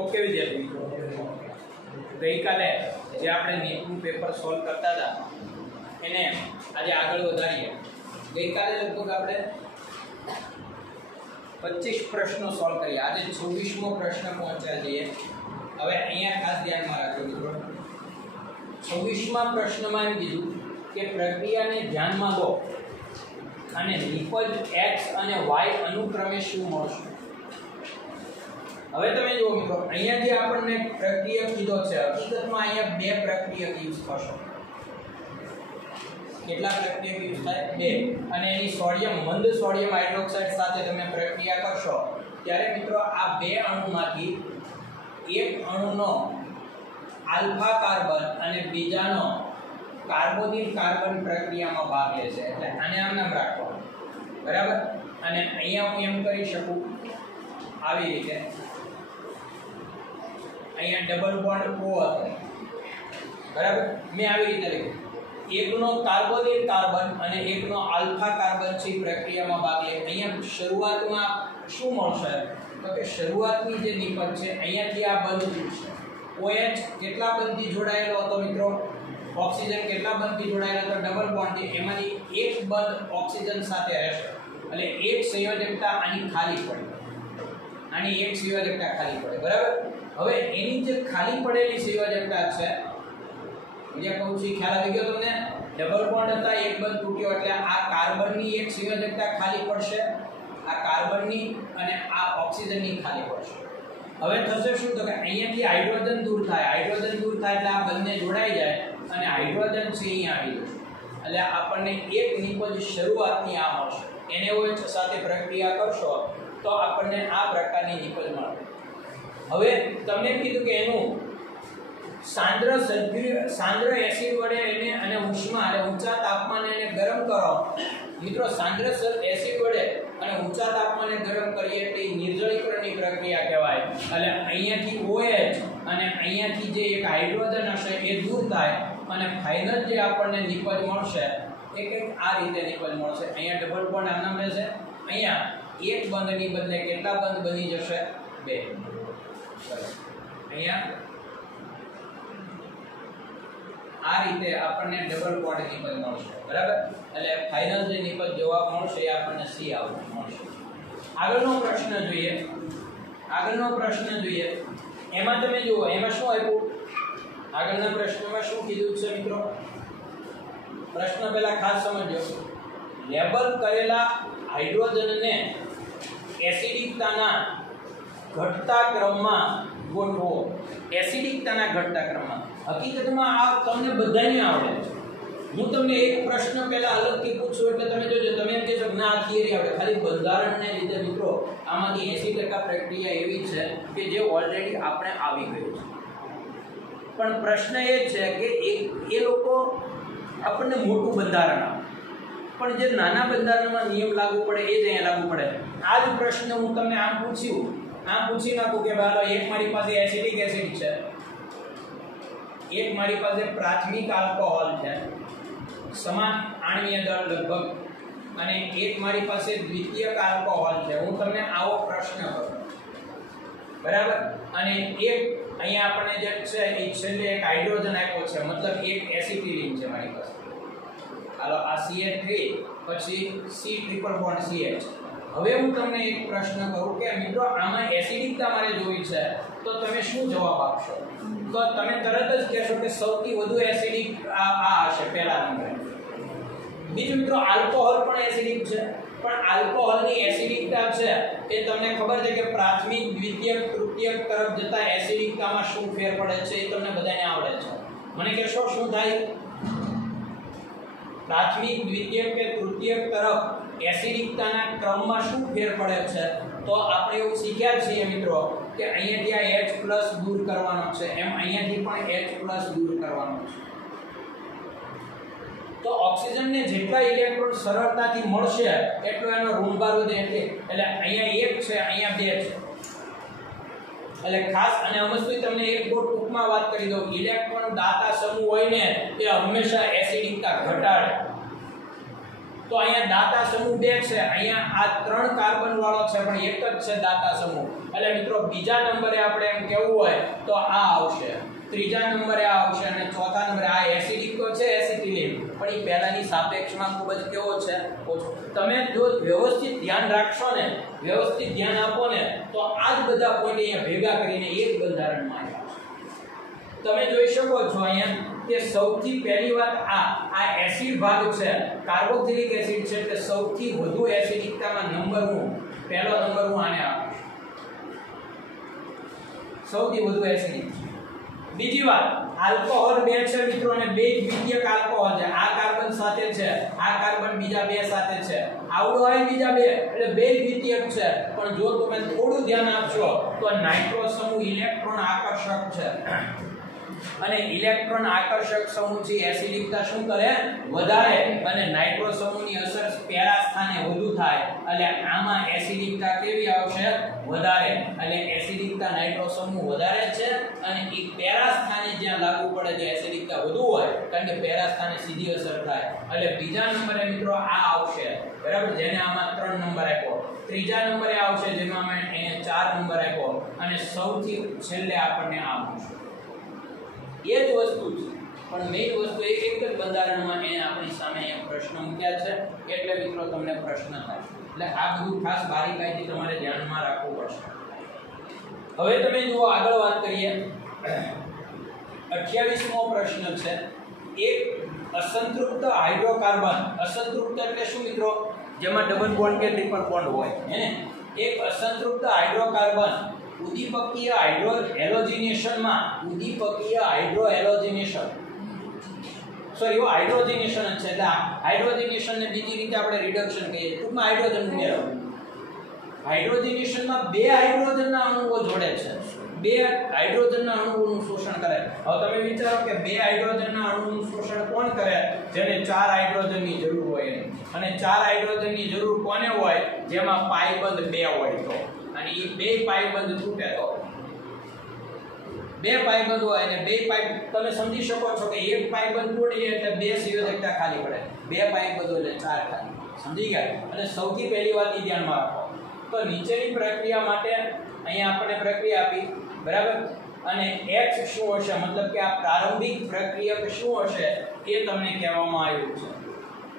Okay विद्यार्थी मित्रों, गई काले जे आपणे नीटનું પેપર સોલ્વ કરતા હતા એને આજે આગળ વધારીએ। ગઈ કાલે લગભગ આપણે 25 પ્રશ્નો સોલ્વ કર્યા, આજે 26મો પ્રશ્ન પહોંચ્યા છીએ। હવે અહીંયા ખાસ ધ્યાનમાં રાખજો મિત્રો, 26મા પ્રશ્નમાં એમ કીધું કે પ્રક્રિયાને ધ્યાનમાં લો અને નિપજ x અને y અનુક્રમે શું મળશે। હવે તમે જુઓ મિત્રો, અહીંયાથી આપણને પ્રક્રિયક કીધો છે, હકીકતમાં અહીંયા બે પ્રક્રિયક યુઝ થશે। કેટલા પ્રક્રિયક યુઝ થાય? બે। અને એની સોડિયમ મંદ સોડિયમ હાઇડ્રોક્સાઇડ સાથે તમે પ્રક્રિયા કરશો ત્યારે મિત્રો આ બે અણુમાંથી એક અણુનો આલ્ફા કાર્બન અને બીજાનો કાર્બોનિલ કાર્બન પ્રક્રિયામાં ભાગ લે છે, એટલે આને આમ નામ રાખવાનું, બરાબર। અને અહીંયા હું એમ કરી શકું આવી રીતે, અહીંયા ડબલ બોન્ડ O હતો, બરાબર। મેં આવી રીતે લખ્યું, એકનો કાર્બોનિલ કાર્બન અને એકનો આલ્ફા કાર્બન છે પ્રક્રિયામાં ભાગ લે। અહીંયા શરૂઆતમાં શું મળશે તો કે શરૂઆતની જે નિપજ છે અહીંયાથી આ બંધ તૂટશે। OH કેટલા બંધથી જોડાયેલો હતો મિત્રો? ઓક્સિજન કેટલા બંધથી જોડાયેલો હતો? ડબલ બોન્ડથી। એમાંથી એક બંધ ઓક્સિજન સાથે રહેશે, એટલે એક સંયોજકતા આની ખાલી પડે, આની એક સંયોજકતા ખાલી પડે, બરાબર। હવે એની જે ખાલી પડેલી સંયોજકતા છે, બીજા કહું છું ખ્યાલ આવી ગયો તમને? ડબલ બોન્ડ હતા, એક બંધ તૂટ્યો, એટલે આ કાર્બનની એક સંયોજકતા ખાલી પડશે, આ કાર્બનની અને આ ઓક્સિજનની ખાલી પડશે। હવે થશે શું તો કે અહીંયાથી હાઇડ્રોજન દૂર થાય, હાઇડ્રોજન દૂર થાય એટલે આ બંને જોડાઈ જાય અને હાઇડ્રોજન છે અહીંયા આવી જશે, એટલે આપણને એક નિપજ શરૂઆતની આ મળશે। NaOH સાથે પ્રક્રિયા કરશો તો આપણને આ પ્રકારની નિપજ મળે। હવે તમને કીધું કે એનું સાંદ્ર એસિડ વડે એને અને ઉષ્મા અને ઊંચા તાપમાને એને ગરમ કરો। મિત્રો સાંદ્ર એસિડ વડે અને ઊંચા તાપમાને ગરમ કરીએ એટલે નિર્જલીકરણની પ્રક્રિયા કહેવાય। એટલે અહીંયાથી OH અને અહીંયાથી જે એક હાઇડ્રોજન હશે એ દૂર થાય અને ફાઇનલ જે આપણને નિપજ મળશે એ કંઈક આ રીતે નિપજ મળશે। અહીંયા ડબલ બોન્ડ આમ રહેશે, અહીંયા એક બંધની બદલે કેટલા બંધ બની જશે? બે। અહીંયા આ રીતે આપણને ડબલ બોન્ડ નિપજ મળશે, બરાબર। એટલે ફાઇનલ જે નિપજ જવાબ મળશે એ આપણને C આઉટપુટ મળશે। આગળનો પ્રશ્ન જોઈએ, એમાં તમે જુઓ એમાં શું આપ્યું? આગળના પ્રશ્નમાં શું કીધું છે મિત્રો? પ્રશ્ન પહેલા ખાસ સમજો, લેબલ કરેલા હાઇડ્રોજનને એસિડિકતાના ઘટતા ક્રમમાં ગોઠવો। એસિડિકતાના ઘટતા ક્રમમાં હકીકતમાં આ તમને બધાને આવડે છે। હું તમને એક પ્રશ્ન પહેલા અલગથી પૂછું એટલે તમે જોજો, તમે એમ કહેશો ના આ થિયરી આવડે, ખાલી બંધારણને લીધે મિત્રો આમાંથી 80% પ્રક્રિયા એવી છે કે જે ઓલરેડી આપણે આવી ગયું છે। પણ પ્રશ્ન એ છે કે એ લોકો આપણને મોટું બંધારણ આપે, પણ જે નાના બંધારણમાં નિયમ લાગુ પડે એ જ અહીંયા લાગુ પડે। આ જ પ્રશ્ન હું તમને આમ પૂછી નાખું કે ભાઈ એક મારી પાસે એસિડિક એસિડ છે, એક મારી પાસે પ્રાથમિક આલ્કોહોલ છે સમાન આણ્વીય દળ લગભગ, અને એક મારી પાસે દ્વિતીયક આલ્કોહોલ છે। હું તમને આવો પ્રશ્ન કરું, બરાબર। અને એક અહીંયા આપણને જે છે એ છેલ્લે એક હાઇડ્રોજન આપ્યો છે, મતલબ એક એસિટિલિન છે મારી પાસે। હાલો આ CH3 પછી C ટ્રિપલ બોન્ડ CH। હવે હું તમને એક પ્રશ્ન કરું કે મિત્રો આમાં એસિડિકતા મારે જોઈ છે તો તમે શું જવાબ આપશો? તો તમે તરત જ કહેશો કે સૌથી વધુ એસિડિક આ હશે પહેલા નંબરે। બીજું મિત્રો આલ્કોહોલ પણ એસિડિક છે, પણ આલ્કોહોલની એસિડિકતા છે એ તમને ખબર છે કે પ્રાથમિક દ્વિતીયક તૃતીયક તરફ જતા એસિડિકતામાં શું ફેર પડે છે એ તમને બધાને આવડે છે। મને કહેશો શું થાય? પ્રાથમિક દ્વિતીયક કે તૃતીયક તરફ એસિડિકતાના ક્રમમાં શું ફેર પડે છે? તો આપણે એવું શીખ્યા છીએ મિત્રો કે અહીંયાથી આ H+ દૂર કરવાનો છે, એમ અહીંયાથી પણ H+ દૂર કરવાનો છે। તો ઓક્સિજનને જેટલા ઇલેક્ટ્રોન સરળતાથી મળશે એટલો એનો ઋણભાર વધે, એટલે અહીંયા એક છે, અહીંયા બે છે। એટલે ખાસ અને અમસ્તુ તમને એક બહુ ટૂંકમાં વાત કરી દઉં, ઇલેક્ટ્રોન દાતા સમૂહ હોય ને તે હંમેશા એસિડિકતા ઘટાડે। તો અહીંયા દાતા સમૂહ 2 છે, અહીંયા આ 3 કાર્બન વાળો છે પણ એક જ છે દાતા સમૂહ, એટલે મિત્રો બીજા નંબરે આપણે એમ કેવું હોય તો આ આવશે, ત્રીજા નંબરે આ આવશે અને ચોથા નંબરે આ એસિડિક તો છે એસિટિલિન, પણ એ પહેલાની સાપેક્ષમાં ખૂબ જ કેવો છે ઓછો. તમે જો વ્યવસ્થિત ધ્યાન રાખશો ને, વ્યવસ્થિત ધ્યાન આપો ને, તો આ જ બધા પોઈન્ટ અહીંયા ભેગા કરીને એક બંધારણમાં આવ્યા છે. તમે જોઈ શકો છો અહીંયા કે સૌથી પહેલી વાત આ એસિડ ભાગ છે, કાર્બોક્સિલિક એસિડ છે, એટલે સૌથી વધુ એસિડિકતામાં પહેલો નંબર હું આને આપીશ, સૌથી વધુ એસિડિક. બીજી વાત, આલ્કોહોલ 2 છે મિત્રો અને 2 દ્વિતીયક આલ્કોહોલ છે, આ કાર્બન સાથે છે, આ કાર્બન બીજા 2 સાથે છે, આવડો હોય બીજા 2 એટલે 2 દ્વિતીયક છે. પણ જો તમે થોડું ધ્યાન આપશો તો નાઇટ્રો સમૂહ ઇલેક્ટ્રોન આકર્ષક છે અને ઇલેક્ટ્રોન આકર્ષક સમૂહ છે એસિડિકતા શું કરે વધારે, અને નાઇટ્રો સમૂહની અસર પેરા સ્થાને વધુ થાય એટલે આમાં એસિડિકતા કેવી આવશે વધારે, એટલે એસિડિકતા નાઇટ્રો સમૂહ વધારે છે અને એ પેરા સ્થાને જ્યાં લાગુ પડે ત્યાં એસિડિકતા વધુ હોય, કારણ કે પેરા સ્થાને સીધી અસર થાય. એટલે બીજા નંબરે મિત્રો આ આવશે, બરાબર, જેને આમાં 3 નંબર આપ્યો. ત્રીજા નંબરે આવશે જેમાં અમે અહીંયા 4 નંબર આપ્યો અને સૌથી છેલ્લે આપણને આ મળશે. એ જ વસ્તુ છે પણ મેઇન વસ્તુ એક જ બંધારણમાં એને આપણી સામે એક પ્રશ્ન મૂક્યા છે, એટલે મિત્રો તમને પ્રશ્ન થાય. એટલે આ બધું ખાસ બારીકાઈથી તમારે ધ્યાનમાં રાખવું પડશે. હવે તમે જુઓ આગળ વાત કરીએ. 28મો પ્રશ્ન છે, એક અસંતૃપ્ત હાઇડ્રોકાર્બન. અસંતૃપ્ત એટલે શું મિત્રો? જેમાં ડબલ બોન્ડ કે ટ્રિપલ બોન્ડ હોય, હે. એક અસંતૃપ્ત હાઇડ્રોકાર્બન ઉદીપકીય હાઇડ્રોહેલોજિનેશનમાં, ઉદીપકીય હાઇડ્રોહેલોજિનેશન, સોરી હાઇડ્રોજિનેશન છે, એટલે હાઇડ્રોજિનેશન ને બીજી રીતે આપણે રિડક્શન કહીએ, ટૂંકમાં હાઇડ્રોજન ઉમેરવું. હાઇડ્રોજિનેશનમાં 2 હાઇડ્રોજનના અણુઓ જોડે છે, 2 હાઇડ્રોજનના અણુઓનું શોષણ કરે. હવે તમે વિચારો કે 2 હાઇડ્રોજનના અણુનું શોષણ કોણ કરે? જેને 4 હાઇડ્રોજનની જરૂર હોય, અને 4 હાઇડ્રોજનની જરૂર કોને હોય? જેમાં પાઇબંધ 2 હોય તો, અને એ 2 પાઇબંધ તૂટે તો, 2 પાઇબંધ હોય અને 2 પાઇપ તમે સમજી શકો છો કે એક પાઇબંધ તૂટી એટલે 2 સંયોજકતા ખાલી પડે, 2 પાઇબંધો એટલે 4 ખાલી. સમજી ગયા? અને સૌથી પહેલી વાત એ ધ્યાનમાં રાખો, તો નીચેની પ્રક્રિયા માટે અહીંયા આપણે પ્રક્રિયા આપી, બરાબર, અને X શું હશે, મતલબ કે આ પ્રારંભિક પ્રક્રિયક શું હશે એ તમને કહેવામાં આવ્યું છે,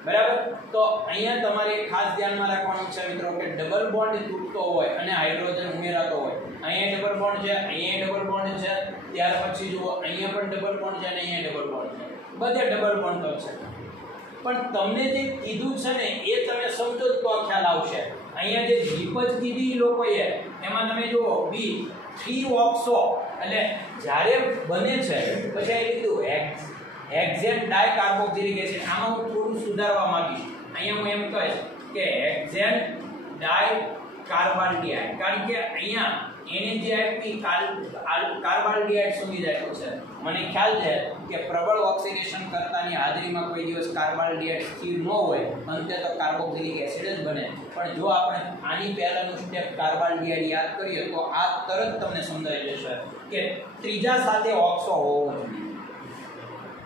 બરાબર. તો અહીંયા તમારે ખાસ ધ્યાનમાં રાખવાનું છે મિત્રો કે ડબલ બોન્ડ તૂટતો હોય અને હાઇડ્રોજન ઉમેરાતો હોય. અહીંયા ડબલ બોન્ડ છે, અહીંયા ડબલ બોન્ડ છે, ત્યાર પછી જુઓ અહીંયા પણ ડબલ બોન્ડ છે અને અહીંયા ડબલ બોન્ડ છે, બધે ડબલ બોન્ડ તો છે. પણ તમને જે કીધું છે ને એ તમે સમજો તો ખ્યાલ આવશે. અહીંયા જે નિપજ કીધી લોકોએ એમાં તમે જુઓ B3-ઓક્સો, એટલે જ્યારે બને છે પછી અહીં કીધું હેક્ઝેન ડાયકાર્બોક્સિલિક એસિડ. આમાં હું થોડું સુધારવા માંગીશ. અહીંયા હું એમ કહીશ કે હેક્ઝેન ડાયકાર્બાલ્ડિહાઇડ, કારણ કે અહીંયા એને જે આપી કાર્બાલ્ડિહાઇડ સમજી જાય છે. મને ખ્યાલ છે કે પ્રબળ ઓક્સિડેશન કરતાની હાજરીમાં કોઈ દિવસ કાર્બાલ્ડિહાઇડ સ્થિર ન હોય, અંતે તો કાર્બોક્સિલિક એસિડ જ બને. પણ જો આપણે આની પહેલાનું સ્ટેપ કાર્બાલ્ડિહાઇડ યાદ કરીએ તો આ તરત તમને સમજાઈ જશે કે ત્રીજા સાથે ઓક્સો હોવો જોઈએ.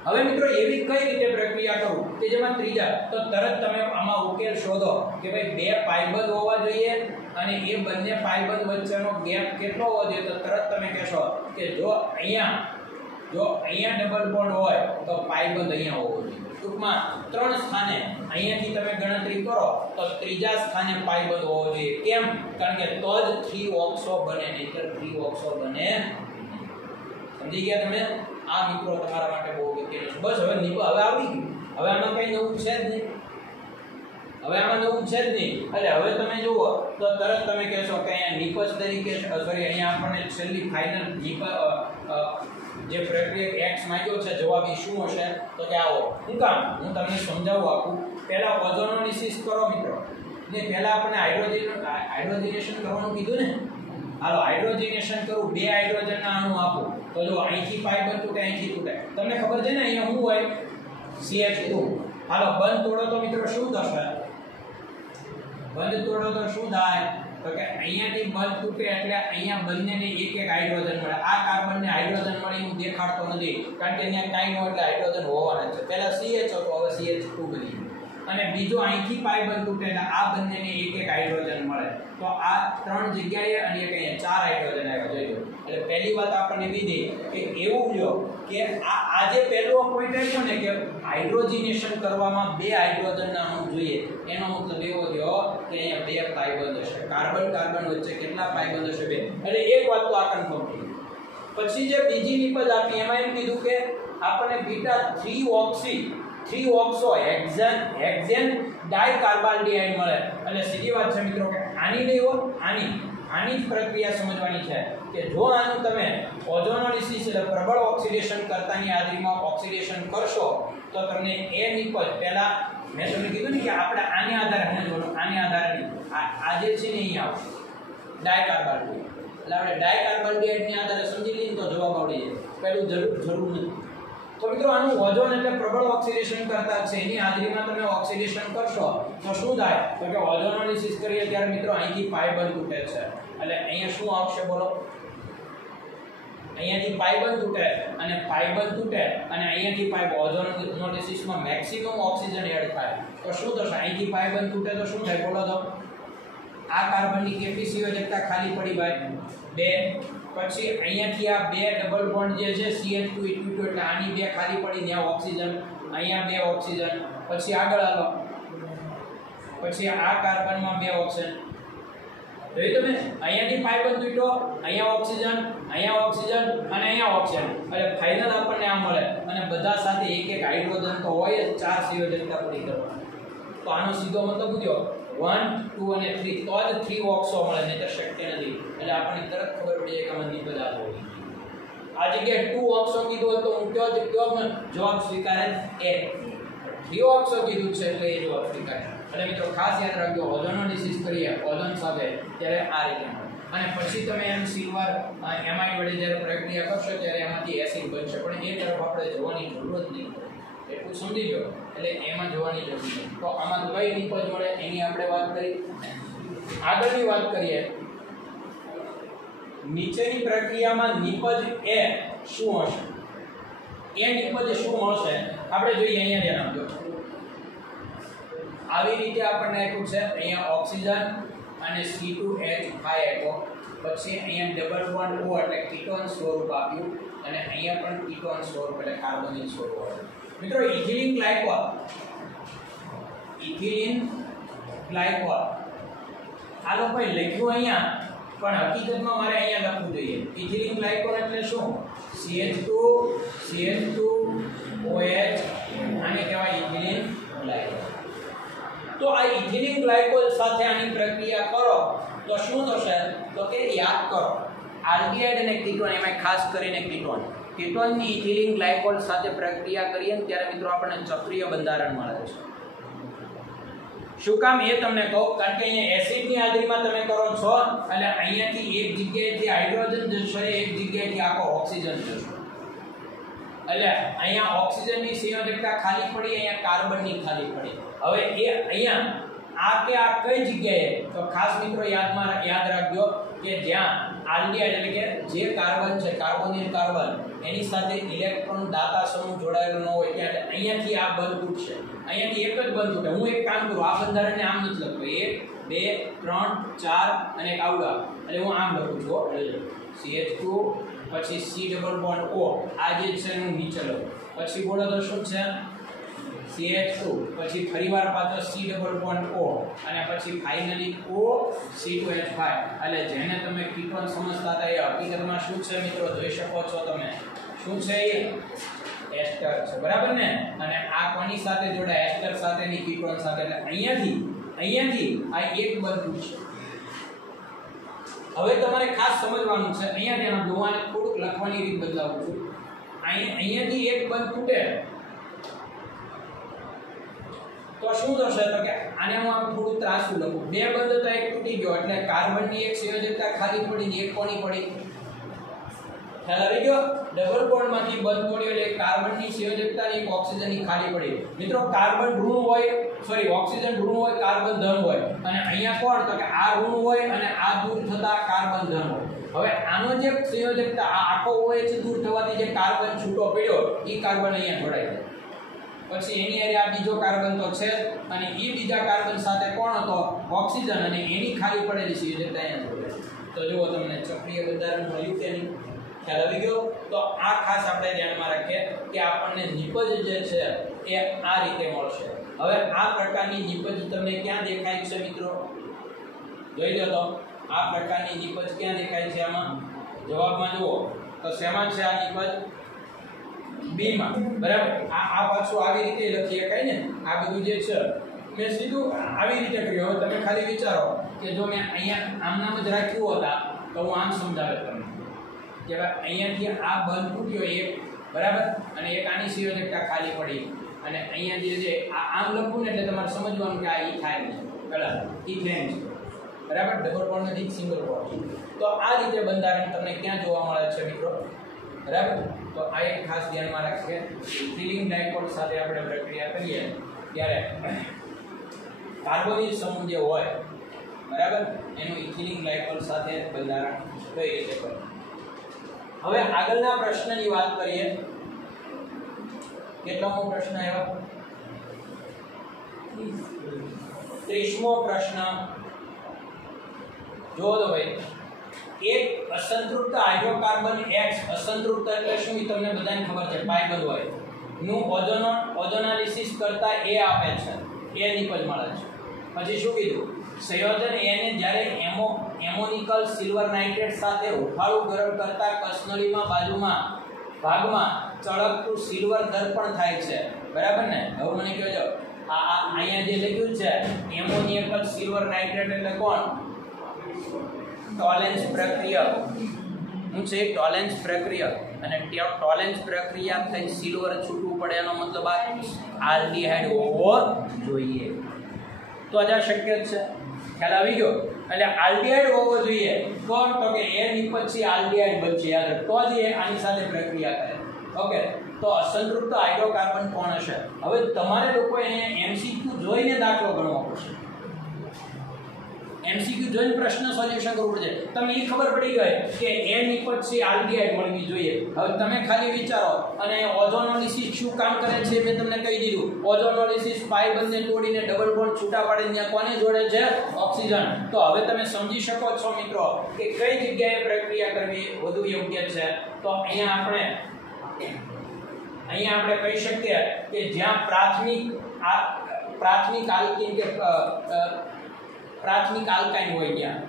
હવે મિત્રો એવી કઈ રીતે પ્રક્રિયા કરું કે જેમાં ત્રીજા, તો તરત તમે આમાં ઉકેલ શોધો કે ભાઈ 2 પાઇબંધ હોવા જોઈએ અને એ બંને પાઇબંધ વચ્ચેનો ગેપ કેટલો હોવો જોઈએ. તો તરત તમે કહેશો કે જો અહીંયા ડબલ બોન્ડ હોય તો પાઇબંધ અહીંયા હોવો જોઈએ. ટૂંકમાં 3 સ્થાને અહીંયાથી તમે ગણતરી કરો તો ત્રીજા સ્થાને પાઇબંધ હોવો જોઈએ. કેમ? કારણ કે તો જ 3-ઓક્સો બને, નહીંતર 3-ઓક્સો બને. સમજી ગયા તમે? આ મિત્રો તમારા માટે બહુ અગત્યનું છે. બસ હવે આવડી ગયું. હવે આમાં કઈ નવું છે જ નહીં. એટલે હવે તમે જુઓ તો તરત તમે કહેશો કે અહીંયા નિપજ તરીકે, સોરી અહીંયા આપણને છેલ્લી ફાઇનલ જે પ્રક્રિયા X માંગ્યો છે જવાબ એ શું હશે? તો કે આવો. હું તમને સમજાવું આપું. પહેલા ઓઝોનોલિસિસ કરો મિત્રો, ને પહેલા આપણે હાઇડ્રોજિનેશન કરવાનું કીધું ને. હાલો હાઇડ્રોજિનેશન કરું, 2 હાઇડ્રોજનના અણુ આપું તો જો અહીંથી પાઇબંધ તૂટે, અહીંથી તૂટે. તમને ખબર છે ને અહીંયા શું હોય? CH2. હાલો બંધ તોડો તો મિત્રો શું થશે? બંધ તોડો તો શું થાય? તો કે અહીંયાથી બંધ તૂટે એટલે અહીંયા બંનેને એક હાઇડ્રોજન મળે. આ કાર્બનને હાઇડ્રોજન મળી હું દેખાડતો નથી, કારણ કે અહીંયા કાંઈ ન એટલે હાઇડ્રોજન હોવાના છે. પહેલા CH હતો, હવે CH2 બની. અને બીજો અહીંથી પાઈ બંધ તૂટે એટલે આ બંનેને એક એક હાઇડ્રોજન મળે તો આ 3 જગ્યાએ અને એક અહીંયા 4 હાઇડ્રોજન આવ્યા જોઈજો એટલે પહેલી વાત આપણને કીધી કે એવું લ્યો કે આ જે પહેલો પોઈન્ટ આવ્યો ને કે હાઇડ્રોજનેશન કરવામાં 2 હાઇડ્રોજનના અણુ જોઈએ એનો મતલબ એવો થયો કે અહીંયા 2 પાઈ બંધ હશે કાર્બન કાર્બન વચ્ચે કેટલા પાઈ બંધ હશે 2 એટલે એક વાત તો આ કન્ફર્મ થઈ પછી જે બીજી નિપજ આપી એમાં એમ કીધું કે આપણને બીટા 3 ઓક્સો હેક્ઝેન ડાઇકાર્બાલ્ડિહાઇડ મળે એટલે સીધી વાત છે મિત્રો કે આની નહીં હો આની જ પ્રક્રિયા સમજવાની છે કે જો આનું તમે ઓઝોનોલિસિસ એટલે પ્રબળ ઓક્સિડેશન કરતાની હાજરીમાં ઓક્સિડેશન કરશો તો તમને એ નિપજ પહેલા મેં તમને કીધું ને કે આપણે આને આધારે સમજવાનું આને આધારે આ જે છે ને અહીં આવશે ડાઇકાર્બાલ્ડિહાઇડ એટલે આપણે ડાઇકાર્બાલ્ડિહાઇડની આધારે સમજી લઈએ તો જવાબ આવડી જાય પહેલું જરૂર નથી તો મિત્રો આનું ઓઝોન એટલે પ્રબળ ઓક્સિડેશન કરતા છે એની હાજરીમાં તમે ઓક્સિડેશન કરશો તો શું થાય તો કે ઓઝોનોલિસિસ કરીએ ત્યારે મિત્રો અહીંથી પાઈ બંધ તૂટે છે એટલે અહીંયા શું આવશે બોલો અહીંયાથી પાઈ બંધ તૂટે અને અહીંયાથી પાઈ ઓઝોનોલિસિસમાં મેક્સિમમ ઓક્સિજન એડ થાય તો શું થશે અહીંથી પાઈ બંધ તૂટે તો શું થાય બોલો તો આ કાર્બનની કેટલી સંયોજકતા ખાલી પડી ભાઈ 2 પછી અહીંયાથી આ 2 ડબલ બોન્ડ જે છે CH2 E2 એટલે આની 2 ખાલી પડી ત્યાં ઓક્સિજન અહીંયા 2 ઓક્સિજન પછી આગળ હાલો પછી આ કાર્બનમાં 2 ઓક્સિજન જોઈ તમે અહીંયાથી પાઈ બંધ તૂટ્યો અહીંયા ઓક્સિજન અને અહીંયા ઓક્સિજન એટલે ફાઇનલ આપણને આ મળે અને બધા સાથે એક એક હાઇડ્રોજન તો હોય જ 4 સંયોજકતા પૂરી કરવાની તો આનો સીધો મતલબ પૂછ્યો 1 2 અને 3 તો જ 3 ઓક્સો મળે નહીં તો શક્ય નથી એટલે આપણને તરત ખબર પડી જાય કે આમાં નિપજ આ હોય આ જગ્યાએ 2 ઓક્સો કીધું તો હું કયો જવાબ સ્વીકારે એ 3 ઓક્સો કીધું છે એટલે એ જવાબ સ્વીકારે એટલે મિત્રો ખાસ યાદ રાખજો ઓઝોનોલિસિસ કરીએ ઓઝોન સાથે ત્યારે આ રીતે અને પછી તમે એમ સિલ્વર એમાઇડ વડે જ્યારે પ્રક્રિયા કરશો ત્યારે એમાંથી એસિડ બનશે પણ એ તરફ આપણે જવાની જરૂર જ નહીં એટલું સમજી લો એટલે એમાં જોવાની જરૂર નથી તો આમાં કઈ નિપજ મળે એની આપણે વાત કરી આગળની વાત કરીએ નીચેની પ્રક્રિયામાં નિપજ એ શું હશે એ નિપજ શું મળશે આપણે જોઈએ અહીંયા ધ્યાન આપજો આવી રીતે આપણને આપ્યું છે અહીંયા ઓક્સિજન અને C2H5 આપ્યો પછી અહીંયા ડબલ બોન્ડ O એટલે કીટોન સ્વરૂપ આપ્યું અને અહીંયા પણ કીટોન સ્વરૂપ એટલે કાર્બોનિલ સ્વરૂપ આપ્યું મિત્રો ઇથિલિન ગ્લાયકોલ આ લોકોએ લખ્યું અહીંયા પણ હકીકતમાં મારે અહીંયા લખવું જોઈએ ઇથિલિન ગ્લાયકોલ એટલે શું CH2OH આને કહેવાય ઇથિલિન ગ્લાયકોલ તો આ ઇથિલિન ગ્લાયકોલ સાથે આની પ્રક્રિયા કરો તો શું થશે તો કે યાદ કરો આલ્ડિહાઇડ અને કીટોન એમાં ખાસ કરીને કીટોનની ઇથિલિન ગ્લાયકોલ સાથે પ્રક્રિયા કરીએ ત્યારે મિત્રો આપણને ચક્રીય બંધારણ મળે છે શું કામ એ તમને કહું કારણ કે અહીંયા એસિડની હાજરીમાં તમે કરો છો એટલે અહીંયાથી એક જગ્યાએથી હાઇડ્રોજન જશે એક જગ્યાએથી આખો ઓક્સિજન જશે એટલે અહીંયા ઓક્સિજનની સંયોજકતા ખાલી પડી અહીંયા કાર્બનની ખાલી પડી હવે એ અહીંયા આ કઈ જગ્યાએ તો ખાસ મિત્રો યાદ રાખજો કે જ્યાં આલ્ડિહાઇડ એટલે કે જે કાર્બન છે કાર્બોનિલ કાર્બન એની સાથે ઇલેક્ટ્રોન દાતા સમૂહ જોડાયેલો ન હોય ત્યાં અહીંયાથી આ બંધ તૂટશે અહીંયાથી એક જ બંધ તૂટે હું એક કામ કરું આ બંધારણને આમ નથી લખતો 1 2 3 4 અને એક આવડા એટલે હું આમ લખું છું CH2 પછી C ડબલ બોન્ડ O આ જે છે હું નીચે લઉં પછી બોલો તો શું છે CH2 પછી ફરીવાર પાછો C ડબલ બોન્ડ O અને પછી ફાઇનલી O C2H5 એટલે જેને તમે કીટોન સમજતા હતા એ હકીકતમાં શું છે મિત્રો જોઈ શકો છો તમે શું છે એ એસ્ટર છે બરાબર ને અને આ કોની સાથે જોડાય એસ્ટર સાથેની કીટોન સાથે એટલે અહીંયાથી આ એક બંધ છે હવે તમારે ખાસ સમજવાનું છે અહીંયા ધ્યાન આપજો આને થોડુંક લખવાની રીત બદલાવું છું અહીંયાથી એક બંધ તૂટે તો શું થશે તો કે આને હું આમ થોડું ત્રાસું લખું બે બંધ તો એક તૂટી ગયો એટલે કાર્બનની એક સંયોજકતા ખાલી પડી ને એક કોની પડી ખ્યાલ આવી ગયો ડબલ બોન્ડમાંથી બંધ પડ્યો એટલે કાર્બનની સંયોજકતા ને એક ઓક્સિજનની ખાલી પડી મિત્રો કાર્બન ઋણ હોય ઓક્સિજન ઋણ હોય કાર્બન ધન હોય અને અહીંયા કોણ તો કે આ ઋણ હોય અને આ દૂર થતા કાર્બન ધન હોય હવે આનો જે સંયોજકતા આ આખો OH દૂર થવાથી જે કાર્બન છૂટો પડ્યો એ કાર્બન અહીંયા જોડાઈ જાય પછી એની હારે આ બીજો કાર્બન તો છે અને એ બીજા કાર્બન સાથે કોણ હતો ઓક્સિજન અને એની ખાલી પડેલી સંયોજકતા અહીંયા જોડે તો જુઓ તમને ચક્રીય બંધારણ મળ્યું કે નહીં ખ્યાલ આવી ગયો તો આ ખાસ આપણે ધ્યાનમાં રાખીએ કે આપણને નિપજ જે છે એ આ રીતે મળશે હવે આ પ્રકારની નિપજ તમને ક્યાં દેખાય છે મિત્રો જોઈ લો તો આ પ્રકારની નિપજ ક્યાં દેખાય છે આમાં જવાબમાં જુઓ તો શેમાં છે આ નિપજ બી માં બરાબર આ પાછું આવી રીતે લખી શકાય ને આ બધું જે છે મેં સીધું આવી રીતે કર્યું હવે તમે ખાલી વિચારો કે જો મેં અહીંયા આમ નામ જ રાખ્યું હતા તો હું આમ સમજાવે તમને કે ભાઈ અહીંયાથી આ બંધ તૂટ્યો એક બરાબર અને એક આની સંયોજકતા ખાલી પડી અને અહીંયા જે છે આમ લખું ને એટલે તમારે સમજવાનું કે આ ઇથાઇલ છે બરાબર ઇથેન છે બરાબર ડબલ બોન્ડ નથી સિંગલ બોન્ડ તો આ રીતે બંધારણ તમને ક્યાં જોવા મળે છે મિત્રો બરાબર તો આ એક ખાસ ધ્યાનમાં રાખીએ ઇથિલિન ડાયપોલ સાથે આપણે પ્રક્રિયા કરીએ ત્યારે કાર્બોનિલ સમૂહ જે હોય બરાબર એનું ઇથિલિન ગ્લાયકોલ સાથે બંધારણ કઈ રીતે કરવું હવે આગળના પ્રશ્નની વાત કરીએ કેટલામો પ્રશ્ન આવ્યો 30મો પ્રશ્ન જો તો ભાઈ એક અસંતૃપ્ત હાઇડ્રોકાર્બન X અસંતૃપ્ત એટલે શું તમને બધાને ખબર છે પાયબંધ હોય નું ઓઝોનાલિસિસ કરતા એ આપે છે એ નિપજ મળે છે પછી શું કીધું સંયોજન A ને જ્યારે એમોનિકલ સિલ્વર નાઇટ્રેટ સાથે હુફાળું ગરમ કરતા કસનળીમાં ભાગમાં ચળકતું સિલ્વર દર્પણ થાય છે બરાબર ને હવે મને કહેજો આ અહીંયા જે લખ્યું છે એમોનિકલ સિલ્વર નાઇટ્રેટ એટલે કોણ ટોલેન્સ પ્રક્રિયા હું છે ટોલેન્સ પ્રક્રિયા અને ટોલેન્સ પ્રક્રિયા થઈ સિલ્વર છૂટવું પડે એનો મતલબ આ આલ્ડીહાઇડ હોવો જોઈએ તો જ આ શક્ય છે ખ્યાલ આવી ગયો એટલે આલ્ડીહાઇડ હોવો જોઈએ તો કે એ પછી આલ્ડીહાઇડ બનશે યાદ તો જ એ આની સાથે પ્રક્રિયા કરે ઓકે તો અસંતૃપ્ત હાઇડ્રોકાર્બન કોણ હશે હવે તમારે લોકો એને એમસીક્યુ જોઈને દાખલો ગણવો પડશે એમસીક્યુ જોઈને પ્રશ્ન સોલ્યુશન કરવું પડશે તમને એ ખબર પડી ગઈ કે એ નિપજથી આલ્ડીહાઇડ મળવી જોઈએ હવે તમે ખાલી વિચારો અને ઓઝોનોલિસિસ શું કામ કરે છે મેં તમને કહી દીધું ઓઝોનોલિસિસ પાયબંધને તોડીને ડબલ બોન્ડ છૂટા પાડીને ત્યાં કોને જોડે છે ઓક્સિજન તો હવે તમે સમજી શકો છો મિત્રો કે કઈ જગ્યાએ પ્રક્રિયા કરવી વધુ યોગ્ય છે તો અહીંયા આપણે કહી શકીએ કે જ્યાં પ્રાથમિક આલ્કીન કે પ્રાથમિક આલ્કાઇન હોય ત્યાં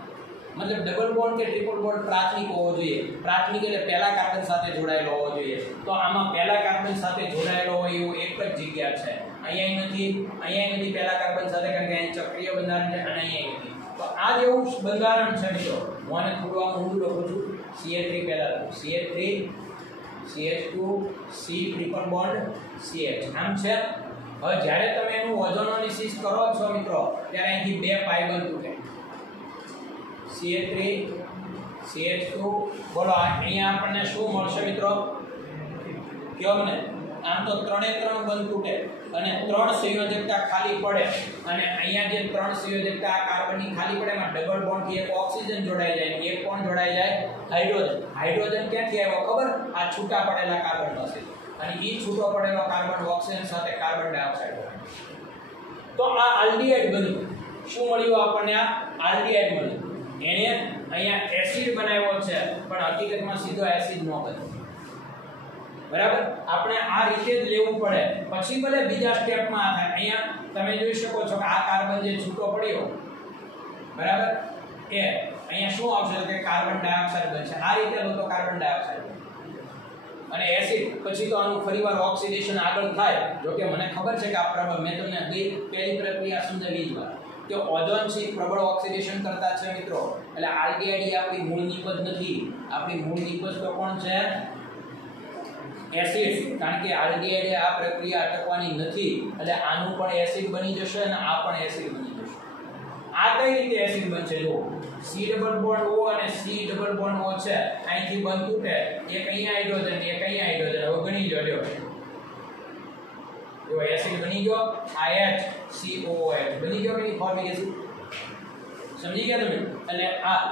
મતલબ ડબલ બોન્ડ કે ટ્રિપલ બોન્ડ પ્રાથમિક હોવો જોઈએ પ્રાથમિક એટલે પહેલા કાર્બન સાથે જોડાયેલો હોવો જોઈએ તો આમાં પહેલા કાર્બન સાથે જોડાયેલો હોય એવું એક જ જગ્યા છે અહીંયા નથી પહેલા કાર્બન સાથે કારણ કે અહીં ચક્રીય બંધારણ છે અને અહીંયા નથી તો આ જેવું બંધારણ છે મિત્રો હું આને થોડું આમ ઊંડું લખું છું CH3 પહેલા CH3 CH2 C triple bond CH આમ છે હવે જ્યારે તમે એનું ઓઝોનોલિસિસ કરો છો મિત્રો ત્યારે અહીંથી બે પાયબંધ તૂટે CH3 CH2 બોલો અહીંયા આપણને શું મળશે મિત્રો કયો મને આમ તો ત્રણે ત્રણ બંધ તૂટે અને ત્રણ સંયોજકતા ખાલી પડે અને અહીંયા જે ત્રણ સંયોજકતા આ કાર્બનની ખાલી પડે એમાં ડબલ બોન્ડથી એક ઓક્સિજન જોડાઈ જાય એક કોણ જોડાઈ જાય હાઇડ્રોજન ક્યાંથી આવ્યો ખબર આ છૂટા પડેલા કાર્બન પાસે અને એ છૂટો પડેલો કાર્બન ઓક્સિજન સાથે કાર્બન ડાયોક્સાઇડ તો આ આલ્ડીહાઇડ બન્યું શું મળ્યું આપણને આ આલ્ડીહાઇડ મળ્યું એને અહીંયા એસિડ બનાવ્યો છે પણ હકીકતમાં સીધો એસિડ ન બને બરાબર આપણે આ રીતે જ લેવું પડે પછી ભલે બીજા સ્ટેપમાં થાય અહીંયા તમે જોઈ શકો છો કે આ કાર્બન જે છૂટો પડ્યો બરાબર એ અહીંયા શું આવશે કે કાર્બન ડાયોક્સાઇડ બનશે આ રીતે લો તો કાર્બન ડાયોક્સાઇડ અને એસિડ પછી તો આનું ફરીવાર ઓક્સિડેશન આગળ થાય જો કે મને ખબર છે કે આ પ્રબળ મેં તમને પહેલી પ્રક્રિયા સમજાવી જ વાર કે ઓઝોન છે પ્રબળ ઓક્સિડેશન કરતા છે મિત્રો એટલે આલ્ડીહાઇડ આપણી મૂળ નિપજ નથી આપણી મૂળ નિપજ તો કોણ છે એસિડ કારણ કે આલ્ડીહાઇડ આ પ્રક્રિયા અટકવાની નથી એટલે આનું પણ એસિડ બની જશે અને આ પણ એસિડ બની જશે આ કઈ રીતે એસિડ બનશે જો C ડબલ બોન્ડ O અને C ડબલ બોન્ડ O છે અહીંથી બંધ તૂટે એક અહીંયા હાઇડ્રોજન એક અહીંયા હાઇડ્રોજન હવે ગણી જો એસિડ બની ગયો આ HCOOH બની ગયો કે ફોર્મિક એસિડ સમજી ગયા તમે? એટલે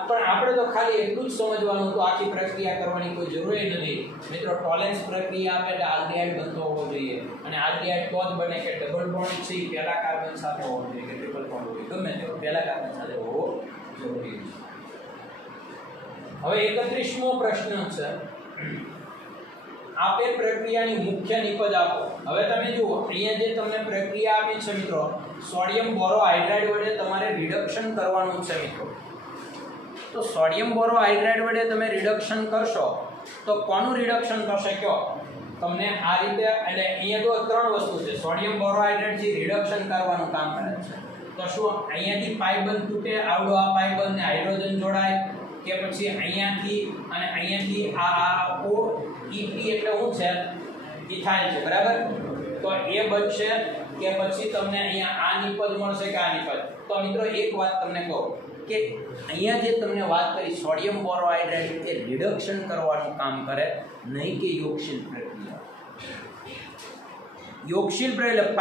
પણ આપણે તો ખાલી એટલું જ સમજવાનું તો આખી પ્રક્રિયા કરવાની કોઈ જરૂર નથી મિત્રો. ટોલેન્સ પ્રક્રિયા આપે એટલે આલ્ડીહાઇડ બનતો હોવો જોઈએ અને આલ્ડીહાઇડ તો જ બને કે ડબલ બોન્ડ છે પહેલા કાર્બન સાથે હોવો જોઈએ કે ટ્રિપલ બોન્ડ હોય, ગમે તે પહેલા કાર્બન સાથે હોવો જરૂરી છે. હવે 31મો પ્રશ્ન છે, આપેલ પ્રક્રિયાની મુખ્ય નિપજ આપો. હવે તમે જુઓ અહીંયા જે તમને પ્રક્રિયા આપી છે મિત્રો, સોડિયમ બોરોહાઇડ્રાઇડ વડે તમારે રિડક્શન કરવાનું છે મિત્રો. તો સોડિયમ બોરોહાઇડ્રાઇડ વડે તમે રિડક્શન કરશો તો કોનું રિડક્શન થશે કયો? તમને આ રીતે એટલે અહીંયા તો ત્રણ વસ્તુ છે. સોડિયમ બોરોહાઇડ્રાઇડ થી રિડક્શન કરવાનું કામ કરે છે. તો શું અહીંયાથી પાઇ બંધ તૂટે, આવડો આ પાઇ બંધ ને હાઇડ્રોજન જોડાય, કે પછી અહીંયાથી અને અહીંયાથી આ ઓ ઈ એટલે શું છે? ઇથાઇલ છે, બરાબર? તો એ બનશે કે પછી તમને અહીંયા આ નિપજ મળશે કે આ નિપજ? તો મિત્રો એક વાત તમને કહું કે અહીંયા જે તમને વાત કરી સોડિયમ બોરોહાઇડ્રાઇડ એ રિડક્શન કરવાનું કામ કરે, નહીં કે યોગશીલ પ્રક્રિયા. યોગશીલ પ્રક્રિયા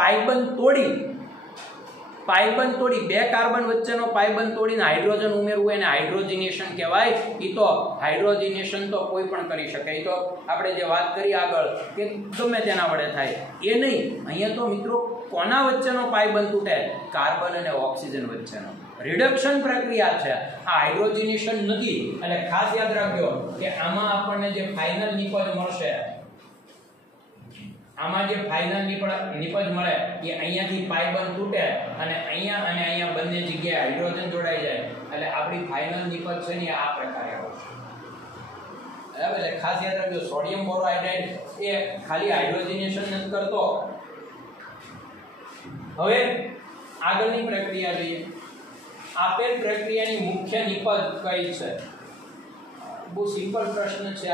પાઇબંધ તોડી બે કાર્બન વચ્ચેનો પાઇબંધ તોડીને હાઇડ્રોજન ઉમેરવું એને હાઇડ્રોજિનેશન કહેવાય. એ તો હાઇડ્રોજિનેશન તો કોઈ પણ કરી શકે. એ તો આપણે જે વાત કરી આગળ કે ગમે તેના વડે થાય એ નહીં. અહીંયા તો મિત્રો કોના વચ્ચેનો પાઇબંધ તૂટે? કાર્બન અને ઓક્સિજન વચ્ચેનો. રિડક્શન પ્રક્રિયા છે, આ હાઇડ્રોજિનેશન નથી. એટલે ખાસ યાદ રાખજો કે આમાં આપણને જે ફાઇનલ નિપજ મળશે, આમાં જે ફાઇનલ નિપજ મળે એ અહીંયાથી પાઇબંધ તૂટે અને અહીંયા બંને જગ્યાએ હાઇડ્રોજન જોડાઈ જાય. એટલે આપણી ફાઇનલ નિપજ છે ને આ પ્રકારે આવશે, બરાબર? એટલે ખાસ યાદ રાખજો સોડિયમ બોરોહાઇડ્રાઇડ એ ખાલી હાઇડ્રોજિનેશન નથી કરતો. હવે આગળની પ્રક્રિયા જોઈએ. આપેલ પ્રક્રિયાની મુખ્ય નિપજ કઈ છે? બહુ સિમ્પલ પ્રશ્ન છે.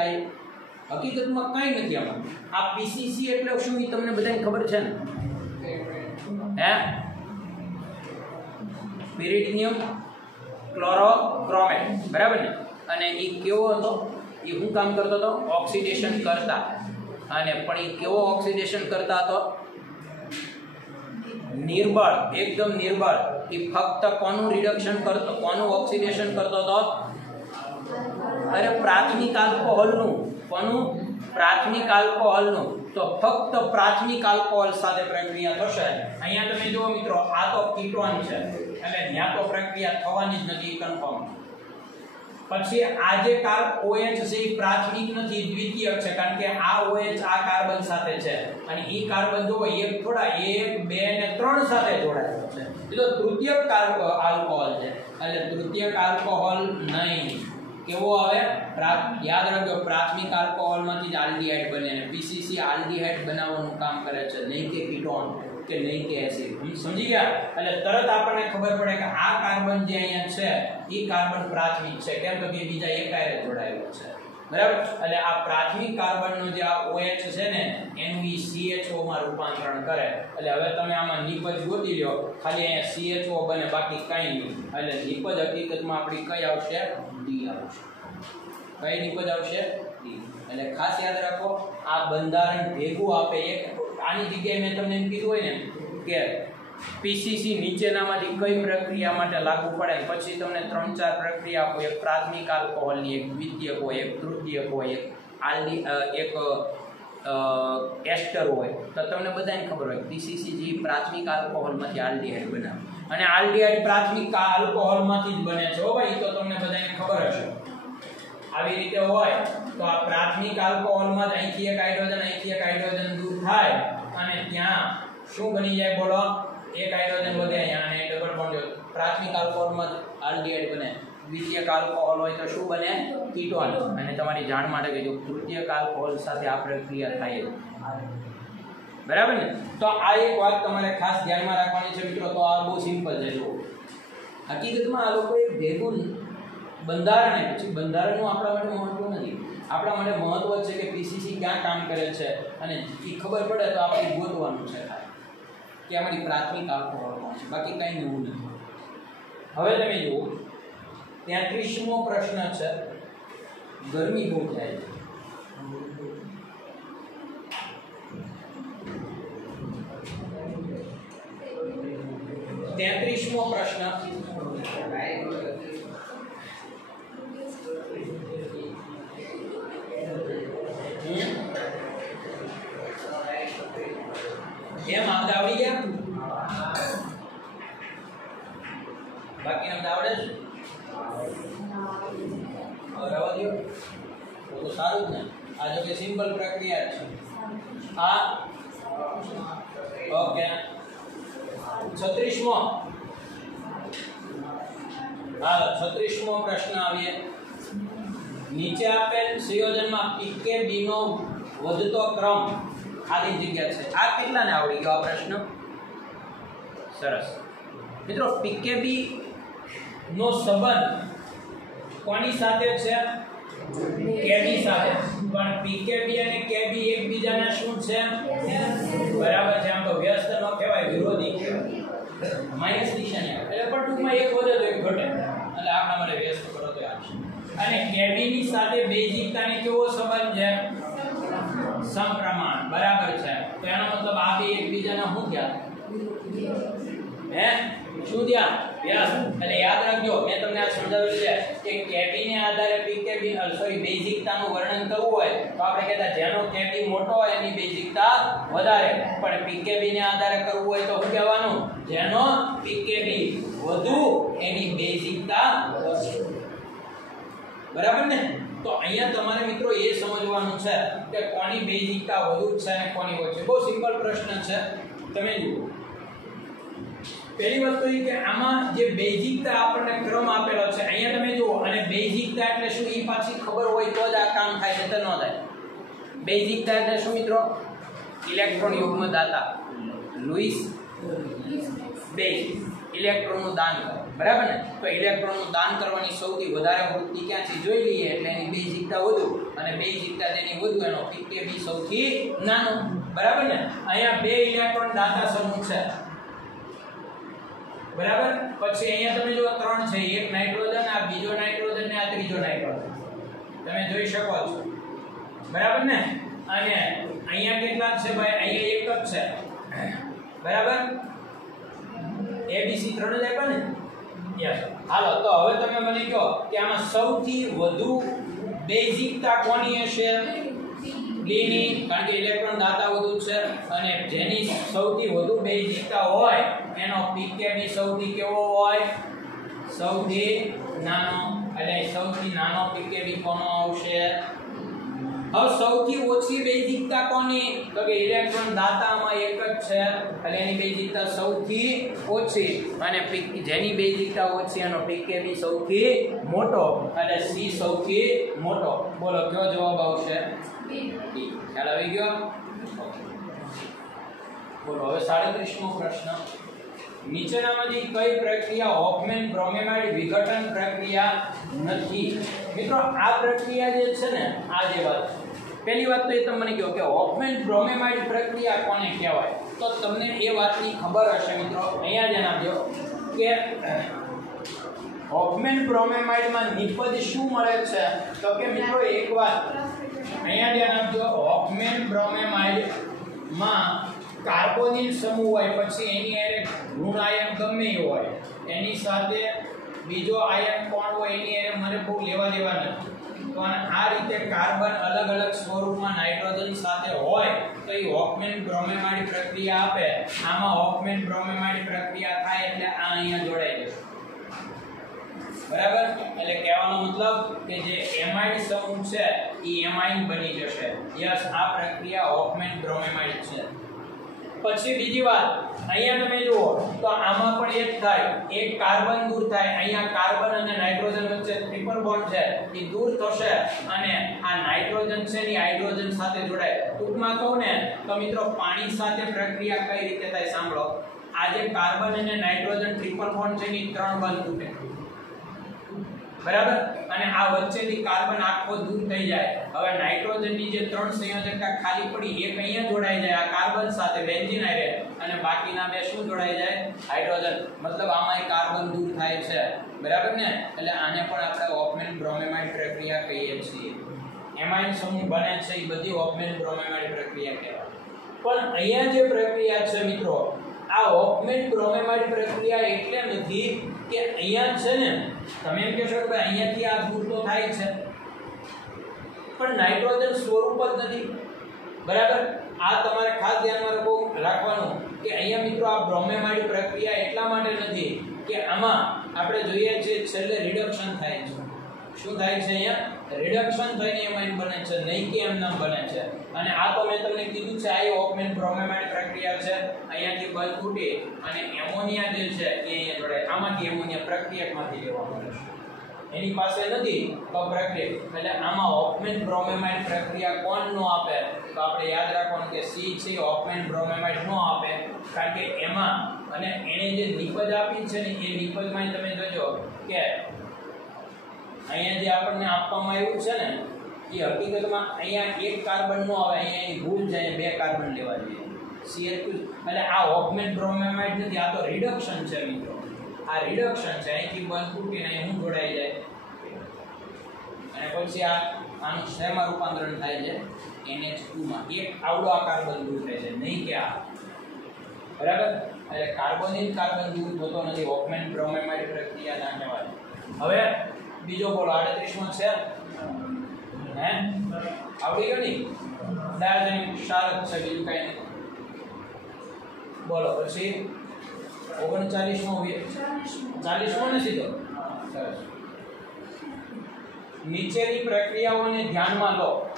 આ હકીકતમાં કંઈ નથી આમાં. આ પીસીસી એટલે શું એ તમને બધાને ખબર છે ને? હે? પેરિડિયમ ક્લોરોક્રોમેટ, બરાબર ને? અને એ કેવો હતો? એ શું કામ કરતો હતો? ઓક્સિડેશન કરતા. અને પણ એ કેવો ઓક્સિડેશન કરતા હતો? નિર્બળ, એકદમ નિર્બળ. એ ફક્ત કોનું રિડક્શન કરતો, કોનું ઓક્સિડેશન કરતો હતો? અરે પ્રાથમિક આલ્કોહોલનું. કોનું? પ્રાથમિક આલ્કોહોલનું. તો ફક્ત પ્રાથમિક આલ્કોહોલ સાથે પ્રક્રિયા થશે. અહીંયા તમે જુઓ મિત્રો, આ તો કીટોન છે એટલે ત્યાં તો પ્રક્રિયા થવાની જ નથી, કન્ફર્મ. પછી આ જે OH છે એ પ્રાથમિક નથી, દ્વિતીયક છે, કારણ કે આ OH આ કાર્બન સાથે છે અને ઈ કાર્બન જો એક થોડા 1 2 ને 3 સાથે જોડાયેલો છે. એ તો તૃતીયક આલ્કોહોલ છે. એટલે તૃતીયક આલ્કોહોલ નહીં. કેવો આવે? યાદ રાખજો પ્રાથમિક આલ્કોહોલમાંથી જ આલ્ડીહાઇડ બને અને પીસીસી આલ્ડીહાઇડ બનાવવાનું કામ કરે છે, નહીં કે કીટોન કે નહીં કે એસિડ. સમજી ગયા? એટલે તરત આપણને ખબર પડે કે આ કાર્બન જે અહીંયા છે એ કાર્બન પ્રાથમિક છે, કેમ કે બીજા એક હારે જોડાયેલો છે, બરાબર? એટલે આ પ્રાથમિક કાર્બનનો જે આ OH છે ને એનું CHO માં રૂપાંતરણ કરે. એટલે હવે તમે આમાં નિપજ ગોતી લ્યો, ખાલી અહીંયા CHO બને, બાકી કંઈ નહીં. એટલે નિપજ હકીકતમાં આપણી કઈ આવશે? ડી આવશે. કઈ નિપજ આવશે? ડી. એટલે ખાસ યાદ રાખો આ બંધારણ ભેગું આપે. એક આની જગ્યાએ મેં તમને એમ કીધું હોય ને કે પીસીસી નીચેનામાંથી કઈ પ્રક્રિયા માટે લાગુ પડે, પછી તમને 3-4 પ્રક્રિયા આપો. એક પ્રાથમિક આલ્કોહોલની, એક દ્વિતીયક હોય, એક તૃતીયક હોય, એક એસ્ટર હોય. તો તમને બધાને ખબર હોય પીસીસી જે પ્રાથમિક આલ્કોહોલમાંથી આલ્ડીહાઇડ બનાવે અને આલ્ડીહાઇડ પ્રાથમિક આલ્કોહોલમાંથી જ બને છે. હો ભાઈ, તો તમને બધાને ખબર હશે. આવી રીતે હોય તો આ પ્રાથમિક આલ્કોહોલમાં જ અહીંથી એક હાઇડ્રોજન દૂર થાય અને ત્યાં શું બની જાય બોલો? એક હાઇડ્રોજન વધે અહીંયા અને ડબલ બોન્ડ. પ્રાથમિક આલ્કોહોલમાં આલ્ડીહાઇડ બને. દ્વિતીયક આલ્કોહોલ હોય તો શું બને? કીટોન. અને તમારી જાણ માટે કીધું તૃતીયક આલ્કોહોલ સાથે આ પ્રક્રિયા થાય, બરાબર ને? તો આ એક વાત તમારે ખાસ ધ્યાનમાં રાખવાની છે મિત્રો. તો આ બહુ સિમ્પલ છે. જો હકીકતમાં આ લોકો એક ભેગું બંધારણ પછી બંધારણનું આપણા માટે મહત્વ નથી. આપણા માટે મહત્વ છે કે પીસીસી ક્યાં કામ કરે છે અને એ ખબર પડે તો આપણે ગોતવાનું છે કે અમારી પ્રાથમિક આલ્કોહોલમાં છે, બાકી કંઈ નવું નથી. હવે તમે જુઓ 33મો પ્રશ્ન છે, ગરમી બહુ થાય છે. તેત્રીસમો પ્રશ્ન, એમ આવડે આવડી ગયા બાકી એમ આવડે છે રહેવા દો તો સારું જ ને આ જો કે સિમ્પલ પ્રક્રિયા છે હા ઓકે 36મો હાલો 36મો પ્રશ્ન આવીએ નીચે આપેલ સંયોજનમાં pKb નો વધતો ક્રમ ખાલી જગ્યા છે આ કેટલાને આવડી ગયો આ પ્રશ્ન સરસ મિત્રો pKb નો સંબંધ કોની સાથે છે Kb સાથે પણ pKb અને Kb એકબીજાના શું છે બરાબર છે આમ તો વ્યસ્ત ન કહેવાય વિરોધી કહેવાય માઈનસ નિશાની એટલે પણ ટૂંકમાં એક વધે તો એક ઘટે એટલે આપણા માટે વ્યસ્ત કરો તો આવશે અને Kb ની સાથે બેઝિકતાને કેવો સંબંધ છે સમપ્રમાણ બરાબર છે તો એનો મતલબ આ બે એકબીજાના શું થયા હે શું થયા વ્યસ્ત એટલે યાદ રાખજો મેં તમને આ સમજાવ્યું છે કે Kb ને આધારે pKb બેઝિકતાનું વર્ણન કરવું હોય તો આપણે કહેતા જેનો Kb મોટો હોય એની બેઝિકતા વધારે પણ pKb ને આધારે કરવું હોય તો શું કહેવાનું જેનો pKb વધુ એની બેઝિકતા ઓછી બરાબર ને તો અહીંયા તમારે મિત્રો એ સમજવાનું છે કે કોની બેઝિકતા વધુ છે અને કોની ઓછી બહુ સિમ્પલ પ્રશ્ન છે તમે જુઓ પહેલી વસ્તુ એ કે આમાં જે બેઝિકતા આપણને ક્રમ આપેલો છે અહીંયા તમે જુઓ અને બેઝિકતા એટલે શું એ પાછી ખબર હોય તો જ આ કામ થાય છે તો ન થાય બેઝિકતા એટલે શું મિત્રો ઇલેક્ટ્રોન યુગ્મ દાતા લુઈસ બેઝ ઇલેક્ટ્રોનનું દાન કરે બરાબર ને તો ઇલેક્ટ્રોનનું દાન કરવાની સૌથી વધારે વૃત્તિ ક્યાંથી જોઈ લઈએ એટલે એની બેઝિકતા વધુ અને બેઝિકતા જેની વધુ એનો pKb સૌથી નાનો બરાબર ને અહીંયા બે ઇલેક્ટ્રોન દાતા સમૂહ છે બરાબર પછી અહીંયા તમે જો ત્રણ છે એક નાઇટ્રોજન આ બીજો નાઇટ્રોજન ને આ ત્રીજો નાઇટ્રોજન તમે જોઈ શકો છો બરાબર ને અને અહીંયા કેટલા છે ભાઈ અહીંયા એક જ છે બરાબર ABC 3 જ આપ્યા ને યસ હાલો તો હવે તમે મને કહો કે આમાં સૌથી વધુ બેઝિકતા કોની હશે બીની કારણ કે ઇલેક્ટ્રોન દાતા વધુ છે અને જેની સૌથી વધુ બેઝિકતા હોય એનો pKb સૌથી કેવો હોય સૌથી નાનો એટલે સૌથી નાનો pKb કોનો આવશે હવે સૌથી ઓછી બેઝિકતા કોની તો કે ઇલેક્ટ્રોન દાતામાં એક જ છે એટલે એની બેઝિકતા સૌથી ઓછી અને જેની બેઝિકતા ઓછી એનો pKb સૌથી મોટો એટલે C સૌથી મોટો બોલો કયો જવાબ આવશે ખ્યાલ આવી ગયો બોલો હવે 37મો પ્રશ્ન નીચેનામાંથી કઈ પ્રક્રિયા હોફમેન બ્રોમેમાઇડ વિઘટન પ્રક્રિયા નથી મિત્રો આ પ્રક્રિયા જે છે ને આ જે વાત પહેલી વાત તો એ તમને કહો કે હોફમેન બ્રોમેમાઇડ પ્રક્રિયા કોને કહેવાય તો તમને એ વાતની ખબર હશે મિત્રો અહીંયા ધ્યાન આપજો કે હોફમેન બ્રોમેમાઇડમાં નિપજ શું મળે છે તો કે મિત્રો એક વાત અહીંયા ધ્યાન આપજો હોફમેન બ્રોમેમાઇડમાં કાર્બોનિલ સમૂહ હોય પછી એની હારે ઋણ આયન ગમે એ હોય એની સાથે બીજો આયન કોણ હોય એની હારે મને બહુ લેવા દેવા નથી પણ આ રીતે કાર્બન અલગ અલગ સ્વરૂપમાં નાઇટ્રોજન સાથે હોય તો એ હોફમેન બ્રોમેમાઇડ પ્રક્રિયા આપે આમાં હોફમેન બ્રોમેમાઇડ પ્રક્રિયા થાય એટલે આ અહીંયા જોડાઈ જશે બરાબર એટલે કહેવાનો મતલબ કે જે એમાઇડ સમૂહ છે એ એમાઇન બની જશે યસ આ પ્રક્રિયા હોફમેન બ્રોમેમાઇડ છે પછી બીજી વાત અહીંયા તમે જુઓ તો આમાં પણ એક થાય એક કાર્બન દૂર થાય અહીંયા કાર્બન અને નાઇટ્રોજન વચ્ચે ટ્રિપલ બોન્ડ છે એ દૂર થશે અને આ નાઇટ્રોજન છે એ હાઇડ્રોજન સાથે જોડાય ટૂંકમાં કહું ને તો મિત્રો પાણી સાથે પ્રક્રિયા કઈ રીતે થાય સાંભળો આ જે કાર્બન અને નાઇટ્રોજન ટ્રિપલ બોન્ડ છે એ ત્રણ બંધ તૂટે બરાબર અને આ વચ્ચેથી કાર્બન આખો દૂર થઈ જાય હવે નાઇટ્રોજનની જે ત્રણ સંયોજકતા ખાલી પડી એક અહીંયા જોડાઈ જાય આ કાર્બન સાથે બેન્ઝીન આયરે અને બાકીના બે શું જોડાઈ જાય હાઇડ્રોજન મતલબ આમાં કાર્બન દૂર થાય છે બરાબર ને એટલે આને પણ આપણે હોફમેન બ્રોમેમાઇડ પ્રક્રિયા કહીએ છીએ એમાઇન સમૂહ બને છે એ બધી હોફમેન બ્રોમેમાઇડ પ્રક્રિયા કહેવાય પણ અહીંયા જે પ્રક્રિયા છે મિત્રો આ હોફમેન બ્રોમેમાઇડ પ્રક્રિયા એટલે નથી કે અહીંયા છે ને તમે એમ કહેશો કે ભાઈ અહીંયાથી આ દૂર તો થાય છે પણ નાઇટ્રોજન સ્વરૂપ જ નથી બરાબર આ તમારે ખાસ ધ્યાનમાં રાખવાનું કે અહીંયા મિત્રો આ બ્રોમેમાઇડ પ્રક્રિયા એટલા માટે નથી કે આમાં આપણે જોઈએ છે છેલ્લે રિડક્શન થાય છે શું થાય છે અહીંયા રિડક્શન થઈને એમાઇન બને છે નહીં કે એમ નામ બને છે અને આ તો મેં તમને કીધું છે આ હોફમેન બ્રોમેમાઇડ પ્રક્રિયા છે અહીંયાથી બળ તૂટી અને એમોનિયા જે છે એ અહીંયા જોડાય આમાંથી એમોનિયા પ્રક્રિયકમાંથી લેવા મળે છે એની પાસે નથી તો પ્રક્રિયક એટલે આમાં હોફમેન બ્રોમેમાઇડ પ્રક્રિયા કોણ નો આપે તો આપણે યાદ રાખવાનું કે સી છે હોફમેન બ્રોમેમાઇડ નો આપે કારણ કે એમાં અને એને જે નિપજ આપી છે ને એ નિપજમાં તમે જોજો કે અહીંયા જે આપણને આપવામાં આવ્યું છે ને એ હકીકતમાં અહીંયા એક કાર્બન નો આવે અહીંયા ભૂલ છે અહીંયા બે કાર્બન લેવા જોઈએ CH2 એટલે આ હોફમેન બ્રોમેમાઇડ નથી આ તો રિડક્શન છે મિત્રો આ રિડક્શન છે અહીંથી બંધ તૂટીને અહીં હું જોડાઈ જાય અને પછી આનું શેમાં રૂપાંતરણ થાય છે NH2 માં એક આવડો આ કાર્બન દૂર થાય છે નહીં કે આ બરાબર એટલે કાર્બોનિલ કાર્બન દૂર થતો નથી હોફમેન બ્રોમેમાઇડ પ્રક્રિયા ના કહેવાય હવે બીજો બોલો 38 માં છે હે આવડી ગયો ની ડાયજેનિક ક્ષાર છે બીજું કઈ નહીં બોલો પછી 39 મો 40 મો ને સીધો સરસ નીચેની પ્રક્રિયાઓને ધ્યાનમાં લો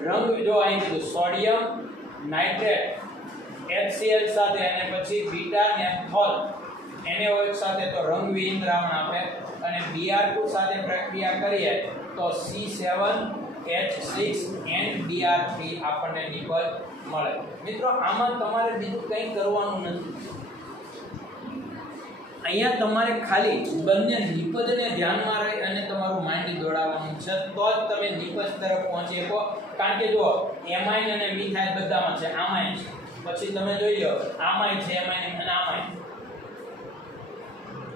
રંગ જો અહીં કીધું સોડિયમ નાઇટ્રેટ HCl સાથે અને પછી બીટા નેપ્થોલ NaOH સાથે તો રંગવિહીન દ્રાવણ આપે અને Br2 સાથે પ્રક્રિયા કરીએ તો C7H6NBr3 આપણને નિપજ મળે મિત્રો આમાં તમારે બીજું કંઈ કરવાનું નથી અહીંયા તમારે ખાલી બંને નિપજને ધ્યાનમાં રહી અને તમારું માઇન્ડ દોડાવવાનું છે તો જ તમે નિપજ તરફ પહોંચી શકો કારણ કે જો એમાઇન અને મિથાઇલ બધામાં છે આમાંય છે પછી તમે જોઈ લો આમાંય છે એમાઇન અને આમાંય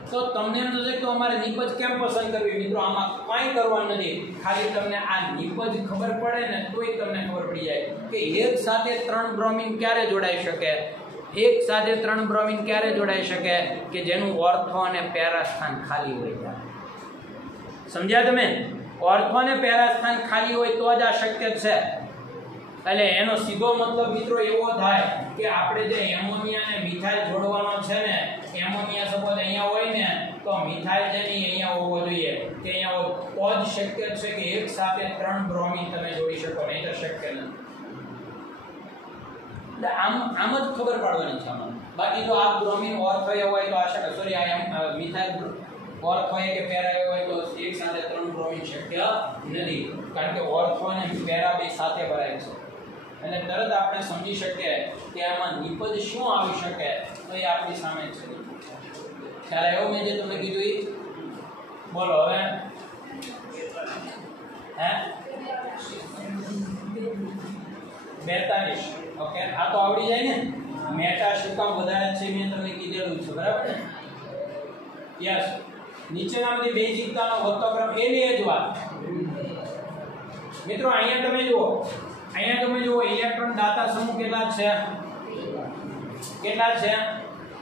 તો તમને એમ થશે કે અમારે નિપજ કેમ પસંદ કરવી મિત્રો આમાં કંઈ કરવાનું નથી ખાલી તમને આ નિપજ ખબર પડે ને તોય તમને ખબર પડી જાય કે એક સાથે 3 બ્રોમિન ક્યારે જોડાઈ શકે એક સાથે 3 બ્રોમિન ક્યારે જોડાઈ શકે કે જેનું ઓર્થો અને પેરા સ્થાન ખાલી હોય સમજ્યા તમે ઓર્થો અને પેરા સ્થાન ખાલી હોય તો જ આ શક્ય છે એટલે એનો સીધો મતલબ મિત્રો એવો થાય કે આપણે જે એમોનિયા અને મિથાઇલ જોડવાનો છે ને એમોનિયા સપોઝ અહીંયા હોય ને તો મિથાઇલ જે અહીંયા હોવો જોઈએ કે અહીંયા તો જ શક્ય છે કે એક સાથે 3 બ્રોમિન તમે જોડી શકો નહીં તો શક્ય નથી આમ જ ખબર પાડવાની છે આમાં બાકી જો આ બ્રોમિન ઓર્થો હોય તો આ શક્ય સોરી આ મિથાઇલ ઓર્થો કે પેરા હોય તો એક સાથે 3 બ્રોમિન શક્ય નથી કારણ કે ઓર્થો અને પેરા બે સાથે ભરાય છે એટલે તરત આપણે સમજી શકીએ કે આમાં નિપજ શું આવી શકે તો એ આપણી સામે છે ખ્યાલ આવ્યો મેં જે તમને કીધું એ બોલો હવે હે 42 ઓકે આ તો આવડી જાય ને મેટા શું કામ વધારે છે મેં તમને કીધેલું છે બરાબર ને યસ નીચેનામાંથી બેઝિકતાનો વધતો ક્રમ એની જ વાત મિત્રો અહીંયા તમે જુઓ ઇલેક્ટ્રોન દાતા સમૂહ કેટલા છે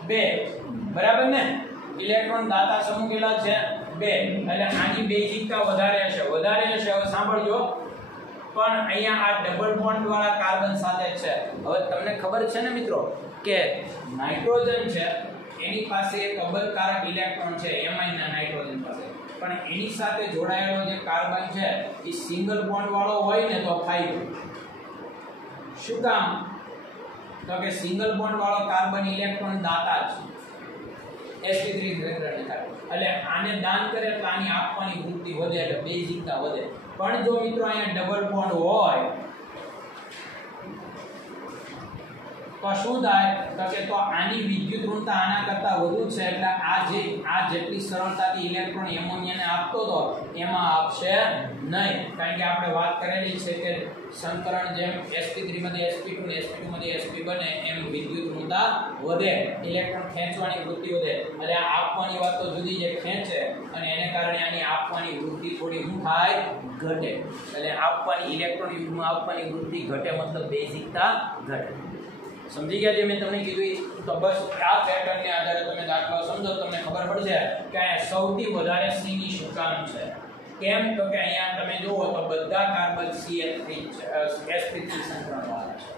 2 બરાબર ને ઇલેક્ટ્રોન દાતા સમૂહ કેટલા છે 2 એટલે આની બેઝિકતા વધારે હશે હવે સાંભળજો પણ અહીંયા આ ડબલ બોન્ડ વાળા કાર્બન સાથે છે હવે તમને ખબર છે ને મિત્રો કે નાઇટ્રોજન છે એની પાસે એક અબલકારક ઇલેક્ટ્રોન છે એમાઇન ના નાઇટ્રોજન પાસે પણ એની સાથે જોડાયેલો જે કાર્બન છે એ સિંગલ બોન્ડ વાળો હોય ને તો ફાયદો શું કામ તો કે સિંગલ બોન્ડ વાળો કાર્બન ઇલેક્ટ્રોન દાતા છે sp3 એટલે આને દાન કરે તો આની આપવાની વૃત્તિ વધે એટલે બેઝિકતા વધે પણ જો મિત્રો અહીંયા ડબલ બોન્ડ હોય તો શું થાય તો કે તો આની વિદ્યુત ઋણતા આના કરતા વધુ છે એટલે આ જેટલી સરળતાથી ઇલેક્ટ્રોન એમોનિયાને આપતો હતો એમાં આપશે નહીં કારણ કે આપણે વાત કરેલી છે કે સંકરણ જેમ sp3 માંથી sp2 ને sp2 માંથી sp બને એમ વિદ્યુત ઋણતા વધે ઇલેક્ટ્રોન ખેંચવાની વૃત્તિ વધે એટલે આ આપવાની વાત તો જુદી છે ખેંચે અને એને કારણે આની આપવાની વૃત્તિ થોડી શું થાય ઘટે એટલે આપવાની ઇલેક્ટ્રોન યુગમાં આપવાની વૃત્તિ ઘટે મતલબ બેઝિકતા ઘટે સમજી ગયા જે મેં તમને કીધું? તો બસ આ પેટર્નને આધારે તમે દાખલો સમજો, તમને ખબર પડશે કે અહીંયા સૌથી વધારે C શું કામ છે. કેમ? તો કે અહીંયા તમે જુઓ તો બધા કાર્બન sp3 સંકરણવાળા છે,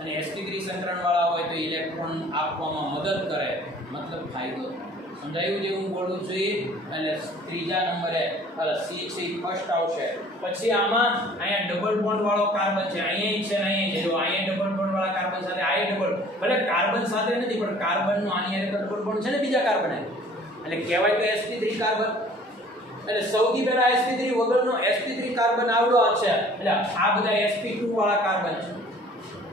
અને sp3 સંકરણવાળા હોય તો ઇલેક્ટ્રોન આપવામાં મદદ કરે, મતલબ ફાયદો. સમજાયું જે હું બોલું છું એ? અને ત્રીજા નંબરે C ફર્સ્ટ આવશે. પછી આમાં અહીંયા ડબલ બોન્ડ વાળો કાર્બન છે, અહીંયા છે ને અહીંયા છે. જો અહીંયા ડબલ બોન્ડ વાળા કાર્બન સાથે આ ડબલ, ભલે કાર્બન સાથે નથી પણ કાર્બન નો આની હારે ડબલ બોન્ડ છે ને બીજા કાર્બન હારે, એટલે કહેવાય તો sp3 કાર્બન. એટલે સૌથી પહેલા sp3 વગરનો sp3 કાર્બન આવડો છે, એટલે આ બધા sp2 વાળા કાર્બન છે,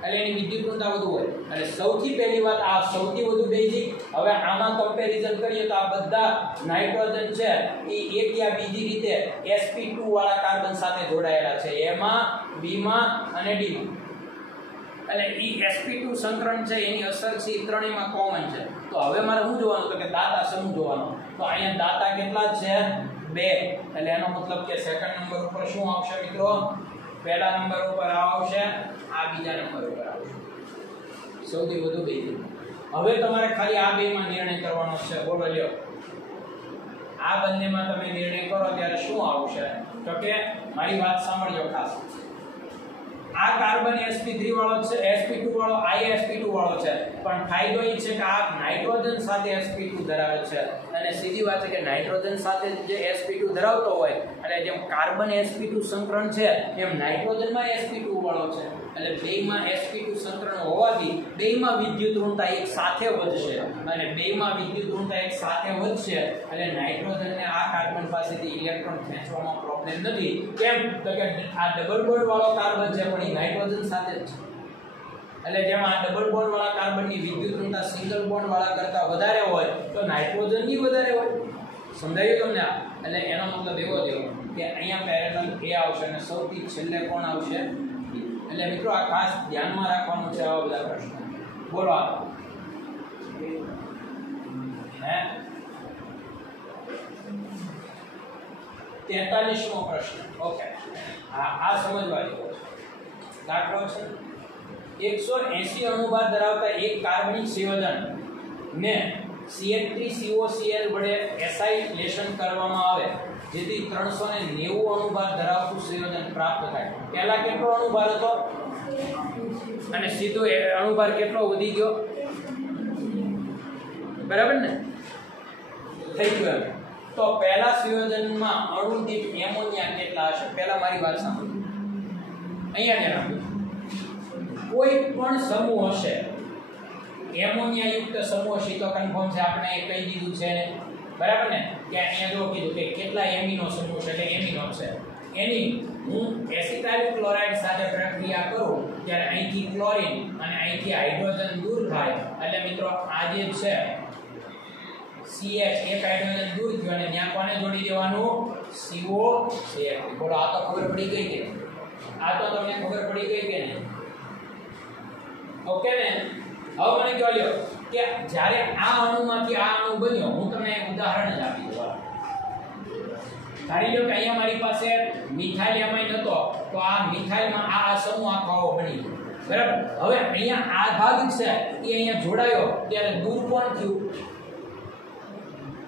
એટલે એની વિદ્યુતઋણતા વધુ હોય. એટલે સૌથી પહેલી વાત આ સૌથી વધુ બેઝિક. હવે આમાં કમ્પેરિઝન કરીએ તો આ બધા નાઇટ્રોજન છે એ એક યા બીજી રીતે sp2 વાળા કાર્બન સાથે જોડાયેલા છે, એમાં બીમાં અને ડીમાં. એટલે ઈ sp2 સંકરણ છે એની અસર છે એ ત્રણેયમાં કોમન છે. તો હવે મારે શું જોવાનું? તો કે દાતા સમૂહ જોવાનો. તો અહીંયા દાતા કેટલા છે? 2. એટલે એનો મતલબ કે સેકન્ડ નંબર ઉપર શું આવશે મિત્રો? પહેલા નંબર ઉપર આવશે, આ બીજા નંબર ઉપર આવશે, સૌથી વધુ બેઝિક. હવે તમારે ખાલી આ બેમાં નિર્ણય કરવાનો છે. બોલો લ્યો, આ બંનેમાં તમે નિર્ણય કરો ત્યારે શું આવશે? તો કે મારી વાત સાંભળજો ખાસ. આ કાર્બન sp3 વાળો છે, sp2 વાળો, આ sp2 વાળો છે, પણ ફાયદો એ છે કે આ નાઇટ્રોજન સાથે sp2 ધરાવે છે. અને સીધી વાત છે કે નાઇટ્રોજન સાથે જે sp2 ધરાવતો હોય, એટલે જેમ કાર્બન sp2 સંકરણ છે એમ નાઇટ્રોજનમાં sp2 વાળો છે, એટલે બેયમાં sp2 સંકરણ હોવાથી બેયમાં વિદ્યુત ઋણતા એક સાથે વધશે, અને બેયમાં વિદ્યુત ઋણતા એક સાથે વધશે એટલે નાઇટ્રોજનને આ કાર્બન પાસેથી ઇલેક્ટ્રોન ખેંચવામાં પ્રોબ્લેમ નથી. કેમ? તો કે આ ડબલ બોન્ડ વાળો કાર્બન છે પણ એ નાઇટ્રોજન સાથે જ છે, એટલે જેમ આ ડબલ બોન્ડ વાળા કાર્બનની વિદ્યુત ઋણતા સિંગલ બોન્ડ વાળા કરતા વધારે હોય તો નાઇટ્રોજનની વધારે હોય. સમજાયું તમને? આ એટલે એનો મતલબ એવો થયો કે અહીંયા પેરેલલ A આવશે અને સૌથી છેલ્લે કોણ આવશે? એટલે મિત્રો આ ખાસ ધ્યાનમાં રાખવાનું છે આવા બધા પ્રશ્નો. બોલો આ હે 43મો પ્રશ્ન. ઓકે, આ સમજવા જેવો છે. દાખલો છે 180 અણુભાર ધરાવતા એક કાર્બનિક સંયોજન ને CH3COCl વડે એસાઇલેશન કરવામાં આવે જેથી 390 અણુભાર ધરાવતું સંયોજન પ્રાપ્ત થાય. પહેલા કેટલો અણુભાર હતો અને સીધો અણુભાર કેટલો વધી ગયો? બરાબર ને? થઈ ગયો. તો પહેલા સંયોજનમાં અણુ દીઠ એમોનિયા કેટલા હશે? પહેલા મારી વાત સાંભળો. અહીંયા ધ્યાન આપજો. કોઈ પણ સમૂહ હશે, એમોનિયા યુક્ત સમૂહ હશે તો કન્ફર્મ છે, આપણે કહી દીધું છે ને, બરાબર ને? કે અહીંયા જો કીધું કે કેટલા એમિનો સમૂહ છે, એટલે એમિનો છે. એની હું એસિટાઇલ ક્લોરાઇડ સાથે પ્રક્રિયા કરું ત્યારે અહીંથી ક્લોરીન અને અહીંથી હાઇડ્રોજન દૂર થાય, એટલે મિત્રો આ જે છે CH એક હાઇડ્રોજન દૂર થયો અને ત્યાં કોને જોડી દેવાનું? CO CH. બોલો, આ તો ખબર પડી ગઈ કે? આ તો તમને ખબર પડી ગઈ કે નહીં? ઓકે ને? હવે મને કહો લ્યો કે જ્યારે આ અણુમાંથી આ અણુ બન્યો, હું તમને એક ઉદાહરણ જ આપી દઉં. ધારી લો કે અહીંયા મારી પાસે મિથાઇલ એમાઇન હતો, તો આ મિથાઇલમાં આ સમૂહ આખો બની ગયો, બરાબર? હવે અહીંયા આ ભાગ છે એ અહીંયા જોડાયો ત્યારે દૂર કોણ થયું?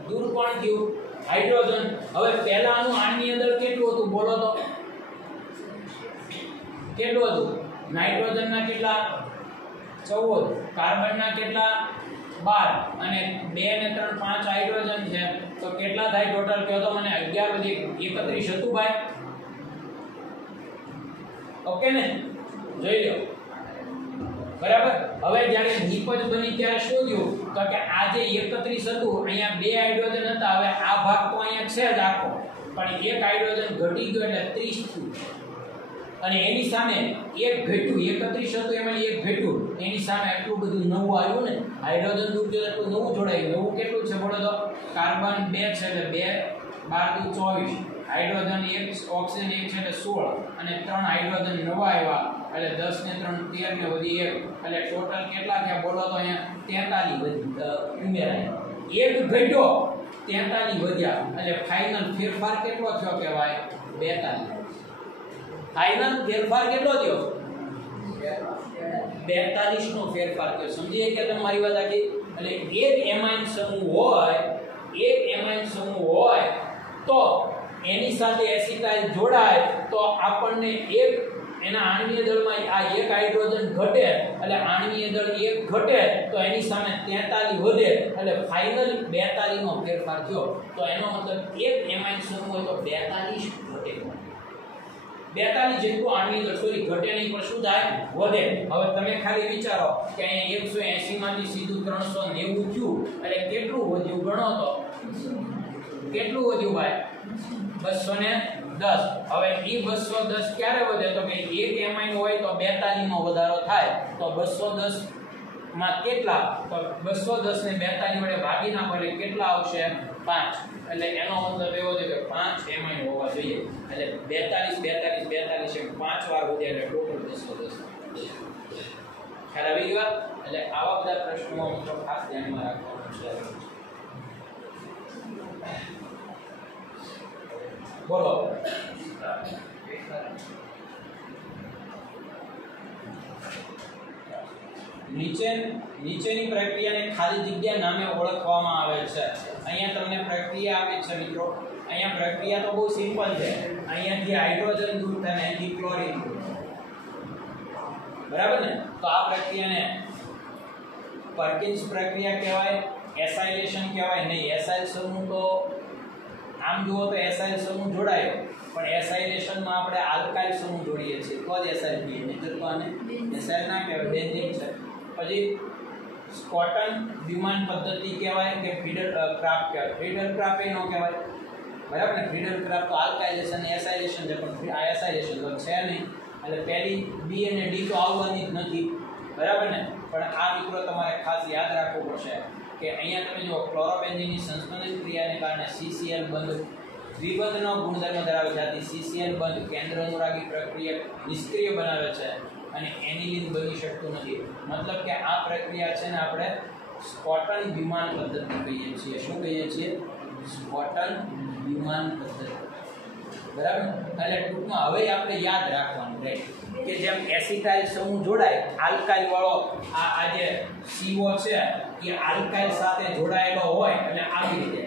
દૂર કોણ થયું? હાઇડ્રોજન. હવે પહેલાનું આની અંદર કેટલું હતું? બોલો તો કેટલું હતું? નાઇટ્રોજનના કેટલા? 14, કાર્બનના કેટલા? 12, અને 2 ને 3 5 હાઇડ્રોજન છે, તો કેટલા થાય ટોટલ? કહો તો મને. 11 વધી 31 હતું ભાઈ. ઓકે ને? જોઈ લો, બરાબર? હવે જ્યારે નિપજ બની ત્યારે શું થયું? તો કે આ જે 31 હતું, અહીંયા 2 હાઇડ્રોજન હતા, હવે આ ભાગ તો અહીંયા છે જ આખો, પણ એક હાઇડ્રોજન ઘટી ગયો એટલે 30 થયું, અને એની સામે એક ઘટ્યું. 31 હતું એમાં એક ઘટ્યું, એની સામે આટલું બધું નવું આવ્યું ને, હાઇડ્રોજન દૂર ગયો એટલું નવું જોડાયું. નવું કેટલું છે બોલો તો? કાર્બન 2 છે એટલે 2 12 × 24, હાઇડ્રોજન 1, ઓક્સિજન 1 છે એટલે 16, અને 3 હાઇડ્રોજન નવા આવ્યા એટલે 10 ને 3 13 ને વધી 1, એટલે ટોટલ કેટલા થયા બોલો તો? અહીંયા 43 ઉમેરાય. એક ઘટ્યો 43 વધ્યા, એટલે ફાઇનલ ફેરફાર કેટલો થયો કહેવાય? 42. ફાઇનલ ફેરફાર કેટલો થયો? 42. 42 નો ફેરફાર થયો. સમજીએ કે તમારી વાત આખી? એટલે એક એમાઇન સમૂહ હોય તો એની સાથે એસિટાઇલ જોડાય તો આપણને એક એના આણ્વીય દળમાં આ એક હાઇડ્રોજન ઘટે એટલે આણ્વીય દળ 1 ઘટે તો એની સામે 43 વધે એટલે ફાઇનલી 42 નો ફેરફાર થયો. તો એનો મતલબ એક એમાઇન સમૂહ હોય તો 42 ઘટે. 42 જેટલું આણ્વીય દળ ઘટે નહીં પણ શું થાય? વધે. હવે તમે ખાલી વિચારો કે અહીંયા 180 માંથી સીધું 390 થયું એટલે કેટલું વધ્યું ગણો તો. કેટલું વધ્યું ભાઈ? 210. હવે ઈ 210 ક્યારે વધે? તો કે એક એમાઇન હોય તો 42 નો વધારો થાય. તો 210 માં કેટલા? તો 210 ને 42 વડે ભાગી નાખો એટલે કેટલા આવશે? 5. એટલે એનો મતલબ એવો છે કે 5 એમાઇન હોવા જોઈએ. એટલે 42 એમ 5 વાર વધે એટલે ટોટલ 210. ખ્યાલ આવી ગયો? એટલે આવા બધા પ્રશ્નો મિત્રો ખાસ ધ્યાનમાં રાખવાનું છે. બોલો. નીચેની પ્રક્રિયાને ખાલી જગ્યા નામે ઓળખવામાં આવે છે. અહીંયા તમને પ્રક્રિયા આપી છે મિત્રો. અહીંયા પ્રક્રિયા તો બહુ સિમ્પલ છે. અહીંયાથી હાઇડ્રોજન દૂર થાય ને અહીંથી ક્લોરીન દૂર. બરાબર ને? તો આ પ્રક્રિયાને પર્કિન્સ પ્રક્રિયા કહેવાય, એસાઇલેશન કહેવાય નહીં. એસાઇલ સમૂહ તો આમ જુઓ તો એસાઇલ સમૂહ જોડાય પણ એસાઇલેશનમાં આપણે આલ્કાઇલ સમૂહ જોડીએ છીએ તો જ એસાઇલ કહીએ. નહીંતર તો આને એસાઇલ ના કહેવાય, બેન્ઝીન છે. પછી સ્કોટન વિમાન પદ્ધતિ કહેવાય કે ફીડર ક્રાફ્ટ કહેવાય. ફીડર ક્રાફ્ટ એ ન કહેવાય. બરાબર ને? ફીડર ક્રાફ્ટ તો આલ્કાઇલેશન એસાઇલેશન છે પણ આ એસાઇલેશન તો છે નહીં. એટલે પહેલી બી અને ડી તો આવવાની જ નથી. બરાબર ને? પણ આ મિત્રો તમારે ખાસ યાદ રાખવું પડશે કે અહીંયા તમે જો ક્લોરોબેન્ઝીનની સંસ્કરણ ક્રિયાને કારણે CCl બંધ દ્વિબંધનો ગુણધર્મ ધરાવે છે. આથી CCl બંધ કેન્દ્ર અનુરાગી પ્રક્રિયા નિષ્ક્રિય બનાવે છે અને એનિલિન બની શકતું નથી. મતલબ કે આ પ્રક્રિયા છે ને આપણે સ્કોટન વિમાન પદ્ધતિ કહીએ છીએ. શું કહીએ છીએ? સ્કોટન વિમાન પદ્ધતિ. બરાબર? એટલે ટૂંકમાં હવે આપણે યાદ રાખવાનું રહે કે જેમ એસિટાઇલ સમૂહ જોડાય આલ્કાઇલ વાળો આ જે CO છે એ આલ્કાઇલ સાથે જોડાયેલો હોય એટલે આવી રીતે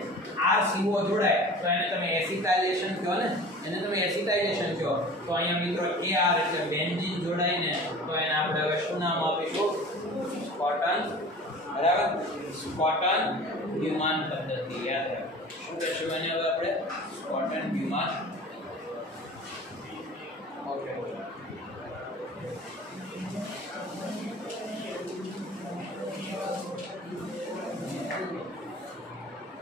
RCO જોડાય તો એને તમે એસિટાઇલેશન કહો ને. એને તમે એસિટાઇલેશન કહો તો અહીંયા મિત્રો AR એટલે બેન્ઝીન જોડાય ને તો એને આપણે હવે શું નામ આપીશું? સ્કોટન. બરાબર? સ્કોટન વિમાન પદ્ધતિ. યાદ રાખો શું કહેશું એને હવે આપણે? સ્કોટન વિમાન